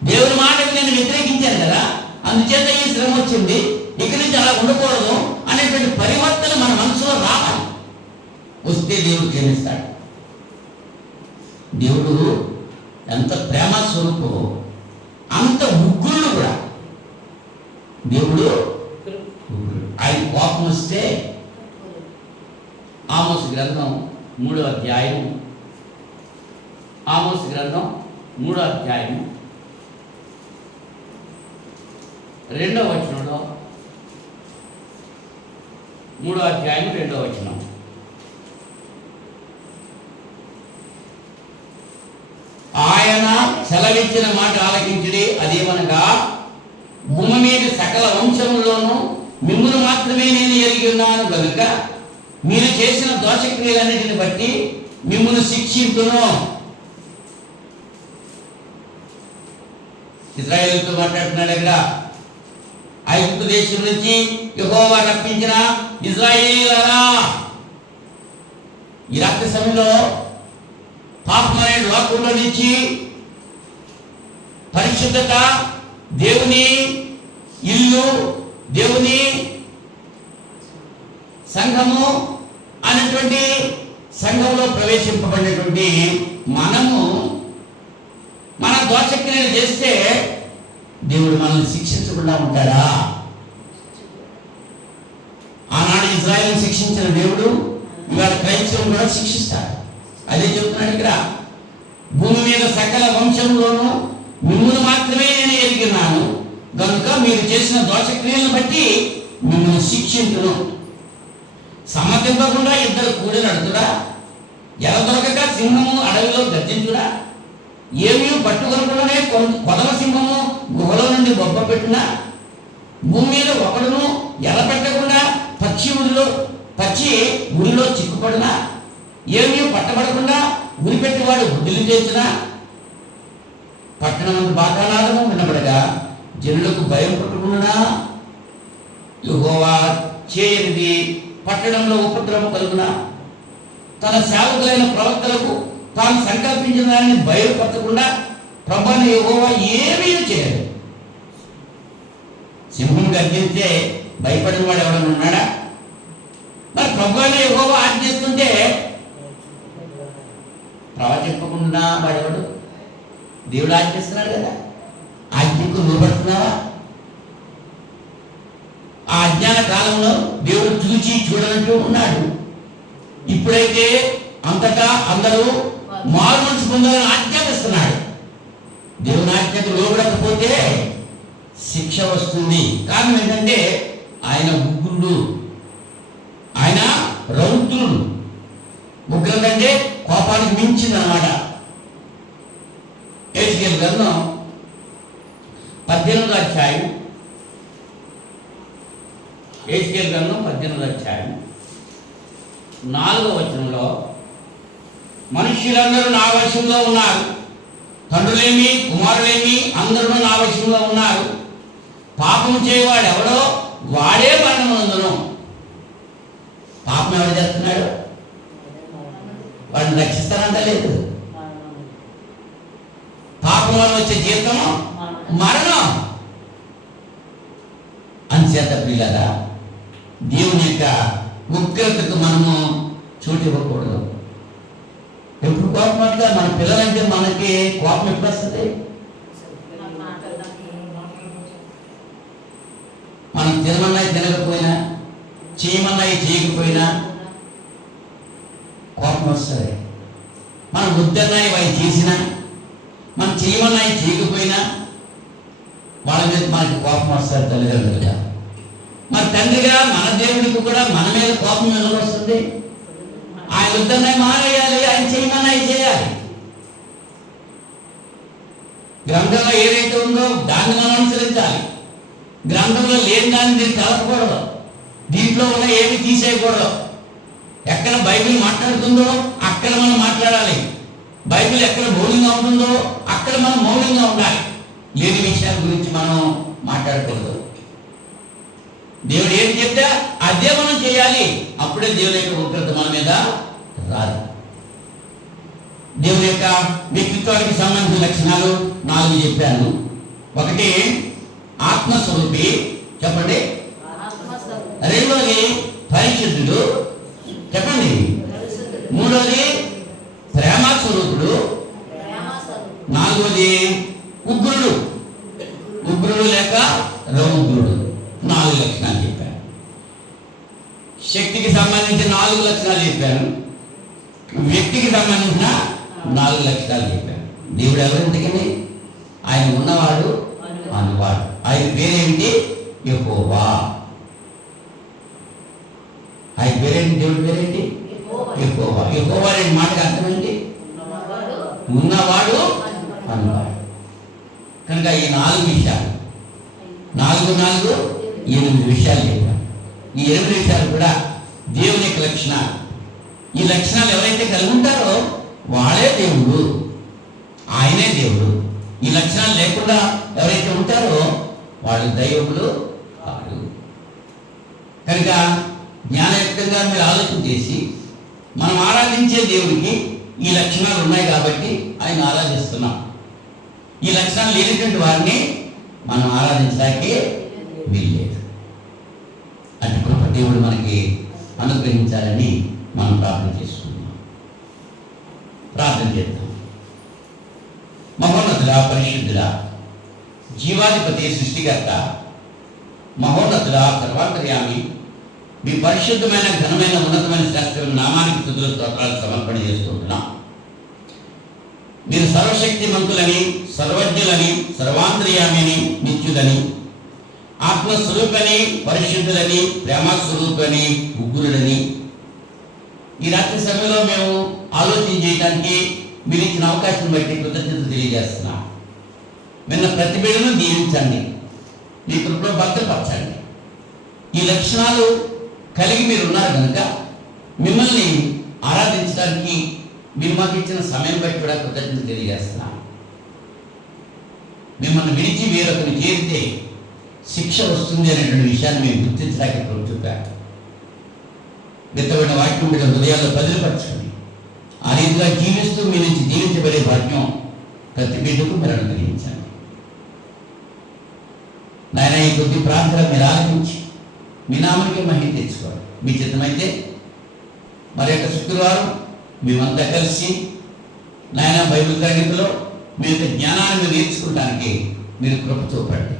దేవుని మాటకు నేను వ్యతిరేకించాను కదా, అందుచేత ఈ శ్రమ వచ్చింది, ఇక్కడి నుంచి అలా ఉండకూడదు అనేటువంటి పరివర్తన మన మనసులో రావాలి. వస్తే దేవుడు క్షమిస్తాడు. దేవుడు ఎంత ప్రేమ స్వరూపు, అంత ఉగ్రుడు కూడా. దేవుడు ఆయన కోపం వస్తే ఆమోసు గ్రంథం 3వ అధ్యాయం, ఆమోసు గ్రంథం 3వ అధ్యాయం 2వ వచనంలో, 3వ అధ్యాయం 2వ వచనం, ఆయన సెలవిచ్చిన మాట ఆలకించుడి. అదేమనగా భూమి మీద సకల వంశములోనూ మిమ్మును మాత్రమే నేను ఎరిగి ఉన్నాను కనుక మీరు చేసిన దోషక్రియలన్నిటిని బట్టి మిమ్మును శిక్షించును. ఇశ్రాయేలుతో మాట్లాడుతున్నాడు ఇక్కడ. ఐగుప్తు దేశం నుంచి యెహోవా రప్పించిన ఇశ్రాయేలీయులారా, ఈ రాత్రి సమయంలో పాపం అనే లోకంలో నుంచి పరిశుద్ధత, దేవుని ఇల్లు, దేవుని సంఘము అనేటువంటి సంఘంలో ప్రవేశింపబడినటువంటి మనము మన దోషక్రియలు చేస్తే దేవుడు మనల్ని శిక్షించకుండా ఉంటాడా? ఆనాడు ఇజ్రాయేలును శిక్షించిన దేవుడు ఇవాళ క్రైస్తవులను కూడా శిక్షిస్తాడు. అదే చెప్తున్నాడు ఇక్కడ. భూమి మీద సకల వంశంలోనూ మిమ్మును మాత్రమే నేను ఎరిగినాను కనుక మీరు చేసిన దోషక్రియలను బట్టి మిమ్మల్ని శిక్షించును. సమర్థింపకుండా ఇద్దరు కూడి నడుతుడా? ఎల దొరకక సింహము అడవిలో గర్జించుడా? ఏమీ పట్టుకొనకుండానే కొదవ సింహము గుహలో నుండి బొబ్బ పెట్టినా? భూమి మీద ఒకడును ఎల పెట్టకుండా పక్షి ఉరిలో చిక్కుపడినా? ఏమీ పట్టబడకుండా ఉరిపెట్టివాడు గుడ్డిలు చేసినా? పట్టణం బాకానాదము వినబడగా జనులకు భయం పట్టుకున్నా? యెహోవా చేయనిది పట్టణంలో ఉపద్రవం కలుగునా? తన సేవకులైన ప్రవక్తలకు తాను సంకల్పించిన దానిని బయలుపరచకుండా ప్రభువైన యెహోవా ఏమీ చేయడు. సింహం గర్జించే భయపడిన వాడు ఎవరైనా ఉన్నాడా? మరి ప్రభువైన యెహోవా ఆజ్ఞిస్తుంటే ప్రవచింపకుండా వాడెవడు? దేవుడు ఆజ్ఞిస్తున్నాడు కదా, ఆజ్ఞకు లోబడుతున్నావా? ఆ అజ్ఞాన కాలంలో దేవుడు చూచి చూడనట్టు ఉన్నాడు. ఇప్పుడైతే అంతటా అందరూ మారు మనసు పొందాలని ఆజ్ఞాపిస్తున్నాడు. దేవుని ఆజ్ఞకు లోబడకపోతే శిక్ష వస్తుంది. కారణం ఏంటంటే ఆయన ఉగ్రుడు, ఆయన రౌద్రుడు. ఉగ్రం అంటే కోపానికి మించింది అన్నమాట. హెజ్కేలు గ్రంథం 18వ అధ్యాయం, హెజ్కేలు గ్రంథం 18వ అధ్యాయం 4వ వచనంలో, మనుష్యులందరూ నా వశంలో ఉన్నారు, తండ్రులేమి కుమారులేమి అందరూ నా వశంలో ఉన్నారు. పాపం చేయవాడు ఎవడో వాడే మరణమందును. పాపం ఎవడు చేస్తున్నాడు? వాడిని రక్షిస్తానంట లేదు. పాపం వల్ల వచ్చే జీవితం మరణం. అంచేత ప్రియులారా, దేవుని యొక్క ఉగ్రతకు మనము చోటు ఇవ్వకూడదు. ఎప్పుడు కోపం వస్తుందా? మన పిల్లలంటే మనకి కోపం ఎప్పుడు వస్తుంది? మనం తినమన్నాయి తినకపోయినా, చేయమన్నాయి చేయకపోయినా కోపం వస్తుంది. మనం వద్దన్నాయి అవి చేసినా, మనం చేయమన్నాయి చేయకపోయినా వాళ్ళ మీద మనకి కోపం వస్తుంది తల్లిదండ్రులుగా. మరి తండ్రిగా మన దేవుడికి కూడా మన మీద కోపం ఎందుకు వస్తుంది? ఆయన వద్దన్నాయి మానేయాలి, ఆయన చేయమన్నాయి చేయాలి. గ్రంథంలో ఏదైతే ఉందో దాన్ని మనం అనుసరించాలి. గ్రంథంలో లేని దాన్ని దీన్ని కలపకూడదు, దీంట్లో ఉన్న ఏమి తీసేయకూడదు. ఎక్కడ బైబిల్ మాట్లాడుతుందో అక్కడ మనం మాట్లాడాలి. బైబిల్ ఎక్కడ మౌనంగా ఉంటుందో అక్కడ మనం మౌనంగా ఉండాలి. లేని విషయాల గురించి మనం మాట్లాడకూడదు. దేవుడు ఏం చెప్తే అదే మనం చేయాలి. అప్పుడే దేవుని యొక్క ఉగ్రత మన మీద రాదు. దేవుని యొక్క వ్యక్తిత్వానికి సంబంధించిన లక్షణాలు 4 చెప్పాను. ఒకటి ఆత్మస్వరూపి, చెప్పండి. రెండోది పరిశుద్ధుడు, చెప్పండి. మూడోది ప్రేమ స్వరూపుడు. నాలుగోది ఉగ్రుడు, ఉగ్రుడు లేక రౌద్రుడు. 4 లక్షణాలు చెప్పాను. శక్తికి సంబంధించి 4 లక్షణాలు చెప్పాను. వ్యక్తికి సంబంధించిన 4 లక్షణాలు చెప్పాను. దేవుడు ఎవరింటికి? ఆయన ఉన్నవాడు అనువాడు. ఆయన పేరేంటి? యెహోవా. ఆయన పేరేంటి? దేవుడి పేరేంటి? యెహోవా. యెహోవా అనే మాటకి అర్థం ఏంటి? ఉన్నవాడు అనువాడు. కనుక ఈ 4 విషయాలు, 4 8 విషయాలు చెప్పాను. ఈ 8 విషయాలు కూడా దేవుని యొక్క లక్షణాలు. ఈ లక్షణాలు ఎవరైతే కలిగి ఉంటారో వాళ్ళే దేవుడు, ఆయనే దేవుడు. ఈ లక్షణాలు లేకుండా ఎవరైతే ఉంటారో వాళ్ళు దైవములు కాదు. కనుక జ్ఞానయుక్తంగా మీరు ఆలోచన చేసి, మనం ఆరాధించే దేవుడికి ఈ లక్షణాలు ఉన్నాయి కాబట్టి ఆయన ఆరాధిస్తున్నాం. ఈ లక్షణాలు లేనటువంటి వారిని మనం ఆరాధించడానికి వీల్లేదు. అంటే కృప దేవుడు మనకి అనుగ్రహించాలని మనం ప్రార్థన చేసుకుంటున్నాం. ప్రార్థన చేద్దాం. మహోన్నతుడా, పరిశుద్ధుడా, జీవాధిపతి, సృష్టికర్త, మహోన్నతుడా, సర్వాంతర్యామి, మీ పరిశుద్ధమైన ఘనమైన ఉన్నతమైన శ్రేష్టమైన నామానికి స్తుతులు స్తోత్రాలు సమర్పణ చేసుకుంటున్నాం. మీరు సర్వశక్తిమంతులని, సర్వజ్ఞులని, సర్వాంతర్యామిని, నిత్యులని, ఆత్మస్వరూపని, పరిశుద్ధులని, ప్రేమస్వరూపని, ఉగ్రులని ఈ రాత్రి సమయంలో మేము ఆలోచన చేయడానికి మీరు ఇచ్చిన అవకాశం బట్టి కృతజ్ఞత తెలియజేస్తున్నాం. విన్న ప్రతి బిడ్డను దీవించండి, మీ కృపలో భద్రపరచండి. ఈ లక్షణాలు కలిగి మీరు ఉన్నారు కనుక మిమ్మల్ని ఆరాధించడానికి మీరు మాకు ఇచ్చిన సమయం బట్టి కూడా కృతజ్ఞత తెలియజేస్తున్నాం. మిమ్మల్ని విడిచి వేరొకరిని చేరితే శిక్ష వస్తుంది అనేటువంటి విషయాన్ని మేము గుర్తించడానికి చూపారు. విత్తబడిన వాక్యం మీద హృదయాల్లో బదిలిపరచుకొని ఆ రీతిగా జీవిస్తూ మీ నుంచి జీవించబడే భాగ్యం ప్రతి బిడ్డకు మీరు అనుగ్రహించండి. నాయన, ఈ కొద్ది ప్రార్థన మీరు ఆలకించి మీ నామానికి మహిమ తెచ్చుకోండి. మీ చిత్తమైతే మరి యొక్క శుక్రవారం మేమంతా కలిసి నాయన బైబిల్ తరగతిలో మీ యొక్క జ్ఞానాన్ని మీరు నేర్చుకోవడానికి మీరు కృప చూపండి.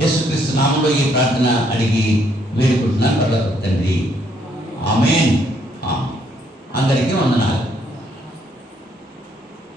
యేసుక్రీస్తు నామంలో ఈ ప్రార్థన అడిగి వేడుకుంటున్నాను. పరలోకపు తండ్రి, ఆమేన్. అందరికీ వందనాలు.